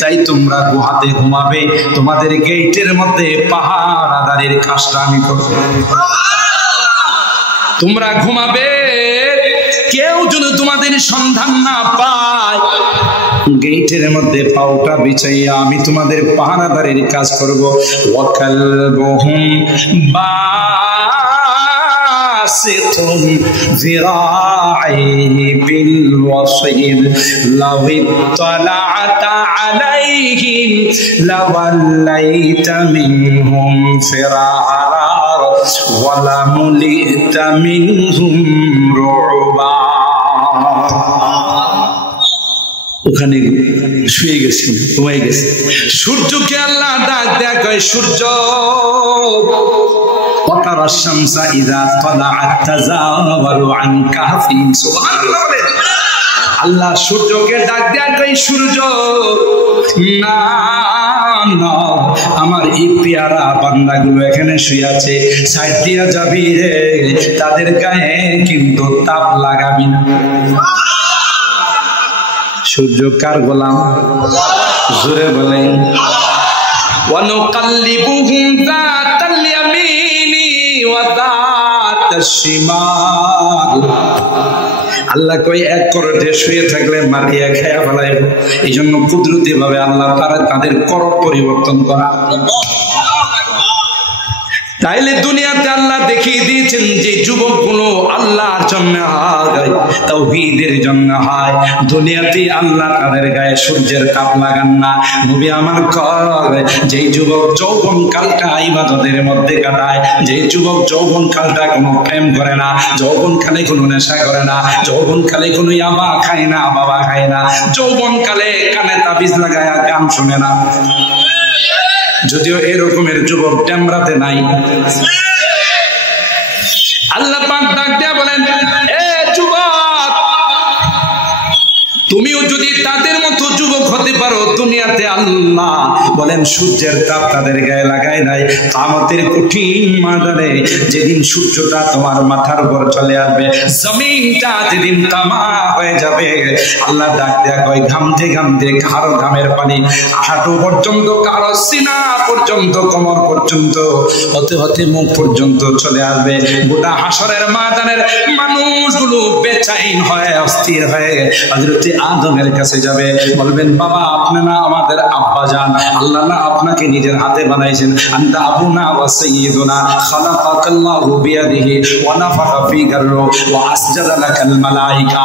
তাই তোমরা গুহাতে ঘুমাবে, তোমাদের গেটের মধ্যে পাহারাদারের কাজটা আমি করব। তোমরা ঘুমাবে, কেউ যদি তোমাদের সন্ধান না পায়, গেটের মধ্যে পাউটা বিছাইয়া আমি তোমাদের পাহারাদারের কাজ করব। ওয়াকালবুহুম বাসিতুন যিরাইহি বিল ওয়াসিদ লাউ ইত্তালা'তা আলাইহিম লাওয়াল্লাইতা মিনহুম ফিরারা ওয়ালা মুলিতা মিনহুম রুবা। ওখানে শুয়ে গেছি, ঘুমাই গেছি। সূর্যকে আল্লাহ ডাক দেয়া কয়, সূর্য ওয়াতারা শামসা ইযা তালাআত তাযাওয়ারু আন কাহফিহিম। সুবহানাল্লাহ। আল্লাহ সূর্যকে ডাক দেয়া কয়, সূর্য না না, আমার এই পেয়ারা বান্দাগুলো এখানে শুয়ে আছে, সাইড দিয়া যাবি রে, তাদের গায়ে কিন্তু তাপ লাগাবি না। সূর্য কার গোলাম? জোরে বলেন। ওয়ানুকাল্লিবুহুম যাতাল ইয়ামিনি ওয়া যাতাশ শিমাল। আল্লাহ কই এক করতে শুয়ে থাকলে মাটিয়া খেয়া ফেলাইব, এই জন্য কুদরতি ভাবে আল্লাহ তাদের করপ পরিবর্তন করা। তাইলে দুনিয়াতে আল্লাহ দেখিয়ে দিয়েছেন যে যুবকগুলো আল্লাহর জন্য হয়, তাওহীদের জন্য হয়, দুনিয়াতে আল্লাহ তাদের গায়ে সূর্যের তাপ লাগান না। নবী আমার কয়, যে যুবক যৌবন কালটা ইবাদতের মধ্যে কাটায়, যে যুবক যৌবন কালটা কোনো প্রেম করে না, যৌবন কালে কোনো নেশা করে না, যৌবন কালে কোনো ইয়াবা খায় না, বাবা খায় না, যৌবন কালে কানে তাবিজ লাগায় গান শুনে না, যদিও এরকমের যুবক ডেমরাতে নাই। আল্লাহ পাক ডাক দিয়া বলেন, এ যুবক, তুমিও যদি তাদের মতো যুবক হতে পারো, দুনিয়াতে আল্লাহ বলেন সূর্যের তাপ তাদের গায়ে লাগায় নাই। কিয়ামতের কঠিন ময়দানে যেদিন সূর্যটা তোমার মাথার উপর চলে আসবে, জমিনটা যেদিন তামা হয়ে যাবে, আল্লাহ ডাক দেয়া কয়, ঘামতে ঘামতে কারো ঘামের পানি হাঁটু পর্যন্ত, কারো সিনা পর্যন্ত, কোমর পর্যন্ত, হতে হতে মুখ পর্যন্ত চলে আসবে। গোটা হাসরের ময়দানের মানুষগুলো বেচাইন হয়ে, অস্থির হয়ে হযরত আদমের কাছে যাবে, বলবেন, বাবা আপনি না আমাদের আব্বা জান, আল্লাহ না আপনাকে নিজের হাতে বানাইছেন, আনতা আবুনা ওয়া সাইয়্যিদুনা খালাকাকাল্লাহু বিয়াদিহি ওয়া নাফাখা ফীকা রূহ ওয়া আসজাদা লাকাল মালায়েকা।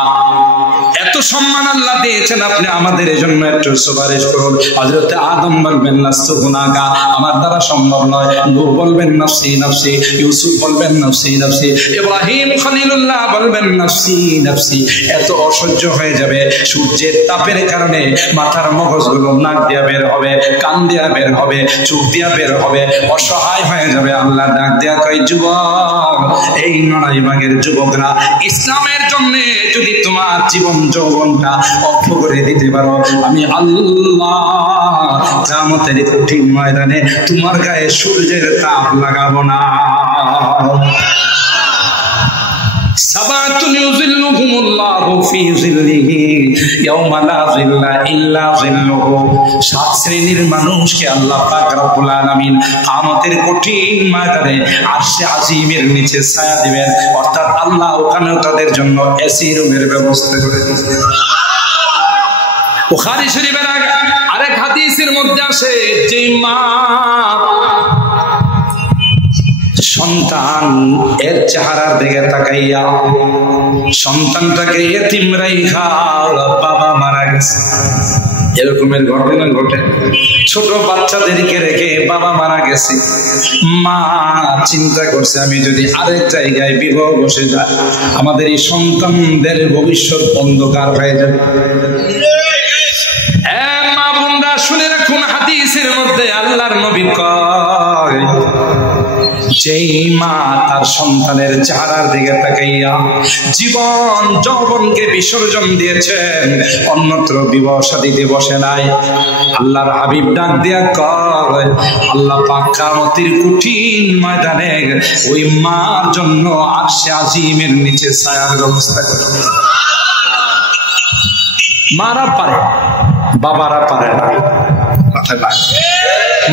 এত সম্মান আল্লাহ দিয়েছেন, আপনি আমাদের জন্য একটু সুপারিশ করুন। হযরত আদম বলবেন, নাস্তু গুনাহগা, আমার দ্বারা সম্ভব নয়। নূহ বলবেন, নাফসি নাফসি। ইউসুফ বলবেন, নাফসি নাফসি। ইব্রাহিম খলিলুল্লাহ বলবেন, নাফসি নাফসি। এত অসহ্য হয়ে যাবে, সূর্যের তাপের কারণে মাথার মগজগুলো নাক দিয়া বের হবে, কান দিয়া বের হবে, চোখ দিয়া বের হবে, অসহায় হয়ে যাবে। আল্লাহ ডাক দিয়া কয়, যুবক, এই নড়াইবাগের যুবকরা, ইসলামের জন্য যদি তোমার জীবন যৌবনটা অক্ষ করে দিতে পারো, আমি আল্লাহ কিয়ামতের কঠিন ময়দানে তোমার গায়ে সূর্যের তাপ লাগাবো না। সাবাতুন ইউযিল্লুহুমুল্লাহু ফি যিল্লিহি ইয়াওমা লা যিল্লা ইল্লা যিল্লুহু। সাত শ্রেণীর মানুষকে আল্লাহ পাক রব্বুল আলামিন কিয়ামতের কঠিন ময়দানে আরশে আজিমের নিচে ছায়া দিবেন, অর্থাৎ আল্লাহ ওখানেও তাদের জন্য এসি রুমের ব্যবস্থা করে দিবেন। বুখারী শরীফের আরেক হাদিসের মধ্যে আছে, যে মা সন্তান এর চেহারার দিকে তাকাইয়া সন্তানটাকে এতিম রাইখা বাবা মারা গেছে, এরকমের ঘটনা ঘটে। ছোট বাচ্চাদেরকে রেখে বাবা মারা গেছে, মা চিন্তা করছে, আমি যদি আরেক জায়গায় বিবাহ বসে যাই, আমাদের এই সন্তানদের ভবিষ্যৎ অন্ধকার হয়ে যাবে। মা বোনরা শুনে রাখুন, হাদিসের মধ্যে আল্লাহর নবী কয়, যেই মা তার সন্তানের চেহারার দিকে তাকাইয়া জীবন যৌবনকে বিসর্জন দিয়েছেন, অন্যত্র বিবাহ শাদীতে বসে নাই, আল্লাহর হাবিব ডাক দিয়া কয় আল্লাহ পাক কিয়ামতের কঠিন ময়দানে ওই মার জন্য আরশে আজিমের নিচে ছায়ার ব্যবস্থা করে। মারা পারে, বাবারা পারে না।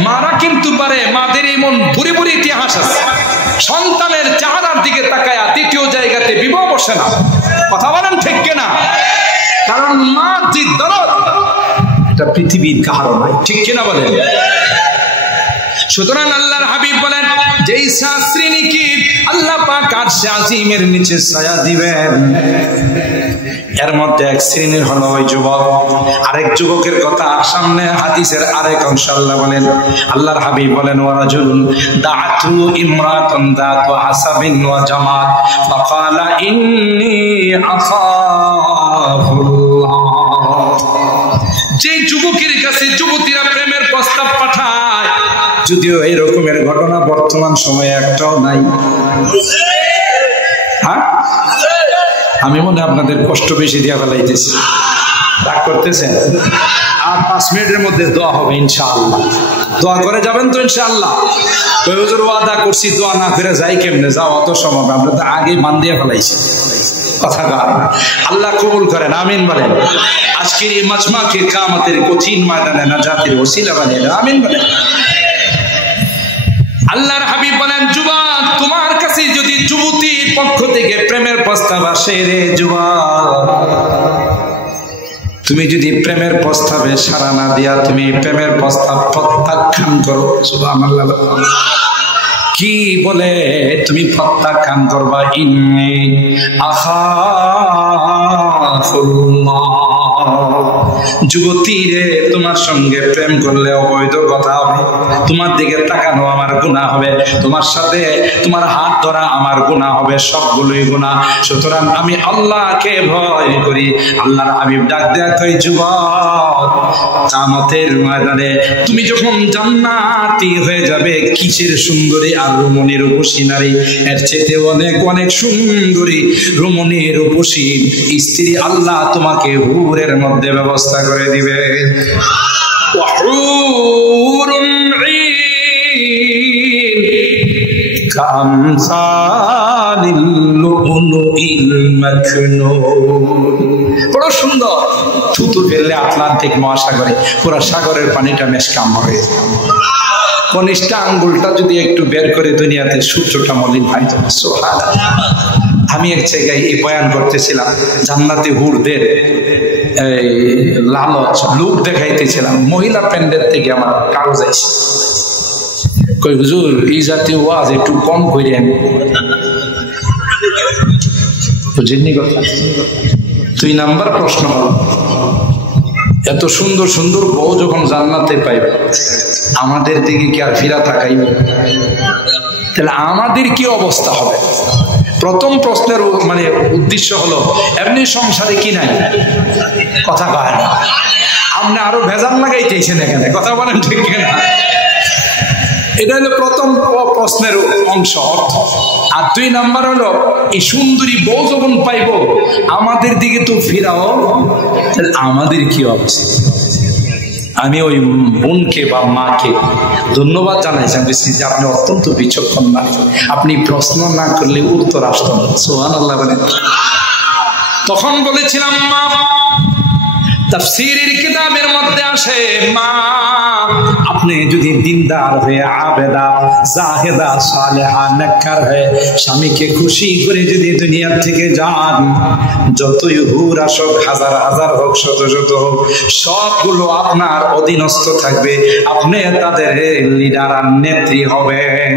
মারা কিন্তু পারে। মাদের এমন ভুরি ভুরি ইতিহাস আছে, সন্তানের চেহারার দিকে তাকায়া দ্বিতীয় জায়গাতে বিবাহ বসে না। কথা বলেন ঠিক কিনা? কারণ মা যে দরদ এটা পৃথিবীর কারো নাই, ঠিক কিনা বলেন? সুতরাং আল্লাহর হাবিব বলেন যেই শ্রেণীকে আল্লাহ পাক আরশে আজিমের নিচে ছায়া দিবেন, এর মধ্যে এক শ্রেণীর হলো ওই যুবক। আরেক যুবকের কথা সামনে হাদিসের আরেক অংশ আল্লাহ বলেন, আল্লাহর হাবিব বলেন ওয়ারাজুলুন দাআতু ইমরাতুন দাতু হাসাবিন ওয়া জামাল ফাকালা ইন্নী আখাফুল্লাহ। যে যুবকের কাছে যুবতীরা প্রেমের প্রস্তাব পাঠায়, যদিও এই রকমের ঘটনা বর্তমান সময়ে একটাও নাই। হ্যাঁ, আমি মনে আপনাদের কষ্ট বেশি দিয়া ফেলাইতেছি, রাগ করতেছেন? আর 5 মিনিটের মধ্যে দোয়া হবে ইনশাআল্লাহ। দোয়া করে যাবেন তো ইনশাআল্লাহ? তো হুজুর ওয়াদা করছি, দোয়া না করে যাই কেমনে? যাও অত সম্ভব, আমরা তো আগে বান দিয়ে ফেলাইছি। কথা কার আল্লাহ কবুল করেন, আমিন বলেন। আজকের এই মাজমাকে কিয়ামতের কঠিন ময়দানে নাজাতের ওসিলা বানিয়ে দেন, আমিন বলেন। আল্লাহর হাবিব বলেন যুবক, তোমার কাছে যদি যুবতীর পক্ষ থেকে প্রেমের প্রস্তাব আসে, রে যুবক, তুমি যদি প্রেমের প্রস্তাবে সাড়া না দিয়া তুমি প্রেমের প্রস্তাব প্রত্যাখ্যান করো, সুবহানাল্লাহ, কি বলে তুমি প্রত্যাখ্যান করবা? ইন্নী আখাফুল্লাহ। যুবতী রে, তোমার সঙ্গে প্রেম করলে অবৈধ কথা হবে, তোমার দিকে তাকানো আমার গুনাহ হবে, তোমার সাথে তোমার হাত ধরা আমার গুনাহ হবে, সবগুলোই গুনাহ। সুতরাং আমি আল্লাহকে ভয় করি। আল্লাহর হাবিব ডাক দেয়া কই যুবক, কিয়ামতের ময়দানে তুমি যখন জান্নাতি হয়ে যাবে, কিসের সুন্দরী আর রমণী রূপসী নারী, এর চেয়ে অনেক অনেক সুন্দরী রমণী রূপসী স্ত্রী আল্লাহ তোমাকে হুরের মধ্যে ব্যবস্থা করে দিবে। বড় সুন্দর, থুতু ফেললে আটলান্টিক মহাসাগরে পুরা সাগরের পানিটা মেশকাম হয়ে যায়। কনিষ্ঠ আঙ্গুলটা যদি একটু বের করে দুনিয়াতে সূর্যটা মলিন হয়। আমি এক জায়গায় এই বয়ান করতেছিলাম, জান্নাতি হুরদের লালচ লুক দেখাইতেছিলাম। মহিলা প্যান্ডেল থেকে আমার কাগজ আছে, কই হুজুর এই জাতীয় ওয়াজ একটু কম করেন, বুঝেননি কথা? 2 নাম্বার প্রশ্ন হলো, এত সুন্দর সুন্দর বউ যখন জান্নাতে পাইবে, আমাদের দিকে কি আর ফিরা তাকাইবে? তাহলে আমাদের কি অবস্থা হবে? প্রথম প্রশ্নের মানে উদ্দেশ্য হলো এমনি সংসারে কি নাই, কথা কয় না, আপনি আরো ভেজাল লাগাইতেছেন এখানে, কথা বলেন ঠিক কিনা? এটা হলো প্রথম প্রশ্নের অংশ, অর্থ। আর 2 নাম্বার হলো এই সুন্দরী বউ যখন পাইব, আমাদের দিকে তো ফিরাও, তাহলে আমাদের কি অবস্থা? আমি ওই বোনকে বা মাকে ধন্যবাদ জানাইছেন যে আপনি অত্যন্ত বিচক্ষণ না, আপনি প্রশ্ন না করলে উত্তর আসতো না। সুবহানাল্লাহ বলেন। তখন বলেছিলাম মা, তাফসীরের কিতাবের মধ্যে আসে, মা আপনি যদি দিনদার হয়ে আবেদা জাহেদা সালেহা নেককার হয়ে স্বামীকে খুশি করে যদি দুনিয়া থেকে যান, যতই হুর আসুক, হাজার হাজার হোক, শত শত হোক, সবগুলো আপনার অধীনস্থ থাকবে, আপনি তাদের লিডার আর নেত্রী হবেন।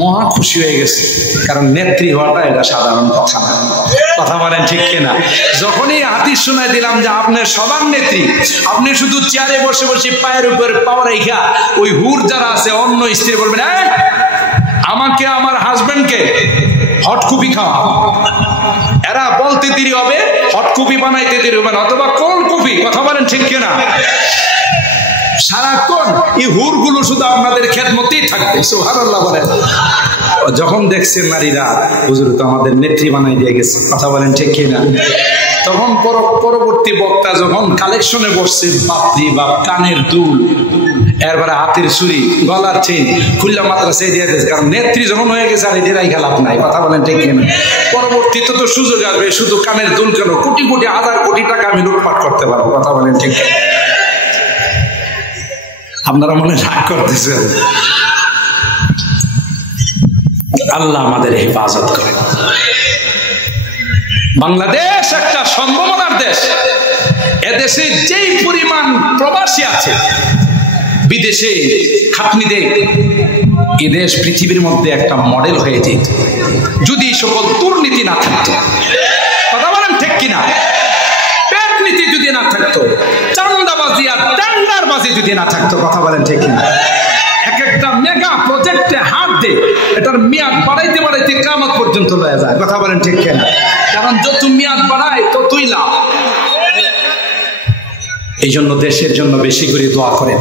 মহা খুশি হয়ে গেছে, কারণ নেত্রী হওয়াটা এটা সাধারণ কথা না, কথা বলেন ঠিক কিনা? যখনই হাদিস শোনাই দিলাম যে আপনি সবার নেত্রী, আপনি শুধু চেয়ারে বসে বসে পায়ের উপর পাওয়া রেখা ওই হুর যারা আছে অন্য স্ত্রী বলবেন আমাকে আমার হাজবেন্ডকে হটকপি খাওয়া, এরা বলতে দেরি হবে, হটকপি বানাইতে দেরি হবে না, অথবা কোল্ড কপি, কথা বলেন ঠিক কিনা? সারাক্ষণ এই হুরগুলো শুধু আপনাদের খেদমতেই থাকবে। সুবহানাল্লাহ বলেন। যখন দেখছেন নারীরা হুজুর তো আমাদের নেত্রী বানাই দিয়ে গেছে, কথা বলেন ঠিক কিনা, তখন পরবর্তী বক্তা যখন কালেকশনে বসছে, বাপরি বাপ, কানের দুল, এরপরে হাতের চুরি, গলার চেন খুললা মাদ্রাসায় দিয়ে দিয়েছে, কারণ নেত্রী যখন হয়ে গেছে আর এটাই খেলাপ নাই, কথা বলেন ঠিক কিনা। পরবর্তীতে তো সুযোগ আসবে, শুধু কানের দুল কেন, কোটি কোটি হাজার কোটি টাকা আমি লুটপাট করতে পারবো, কথা বলেন ঠিক কিনা। আপনারা মনে রাগ করতেছেন, আল্লাহ আমাদের হেফাজত করে। বাংলাদেশ একটা সম্ভাবনার দেশ। এদেশে যেই পরিমাণ প্রবাসী আছে, বিদেশে খাটনি দেয়, এদেশ পৃথিবীর মধ্যে একটা মডেল হয়ে যেত যদি সকল দুর্নীতি না থাকতো, কথা বলেন ঠিক কিনা। পেট নীতি যদি না থাকতো, চান্দাবাজি আর টেন্ডারবাজি যদি না থাকতো, কথা বলেন ঠিক কিনা। এক একটা মেগা প্রজেক্টে হাত দে, এটার মেয়াদ বাড়াইতে বাড়াইতে কিয়ামত পর্যন্ত লয়ে যায়, কথা বলেন ঠিক কিনা। কারণ যত মেয়াদ বাড়ায় ততই লাভ। এই জন্য দেশের জন্য বেশি করে দোয়া করেন,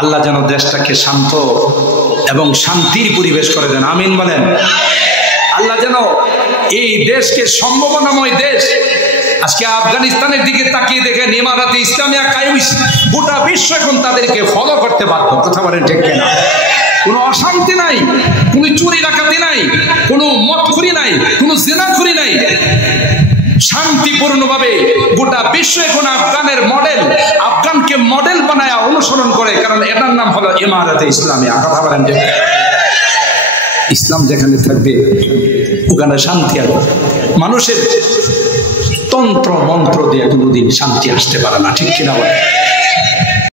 আল্লাহ যেন দেশটাকে শান্ত এবং শান্তির পরিবেশ করে দেন, আমিন বলেন। আল্লাহ যেন এই দেশকে সম্ভাবনাময় দেশ। আজকে আফগানিস্তানের দিকে তাকিয়ে দেখেন, ইমারাতে ইসলামিয়া কায়েম, গোটা বিশ্ব এখন তাদেরকে ফলো করতে বাধ্য, কথা বলেন ঠিক কিনা। কোনো অশান্তি নাই, কোনো চুরি ডাকাতি নাই, কোনো মদখুরি নাই, কোনো জিনাখুরি নাই, শান্তিপূর্ণভাবে গোটা বিশ্ব এখন আফগানের মডেল, আফগানকে মডেল বানায় অনুসরণ করে, কারণ এটার নাম হলো ইমারাতে ইসলামিয়া, কথা বলেন ঠিক। ইসলাম যেখানে থাকবে ওখানে শান্তি আসবে। মানুষের তন্ত্র মন্ত্র দিয়ে কোনোদিন শান্তি আসতে পারে না, ঠিক কিনা বলে।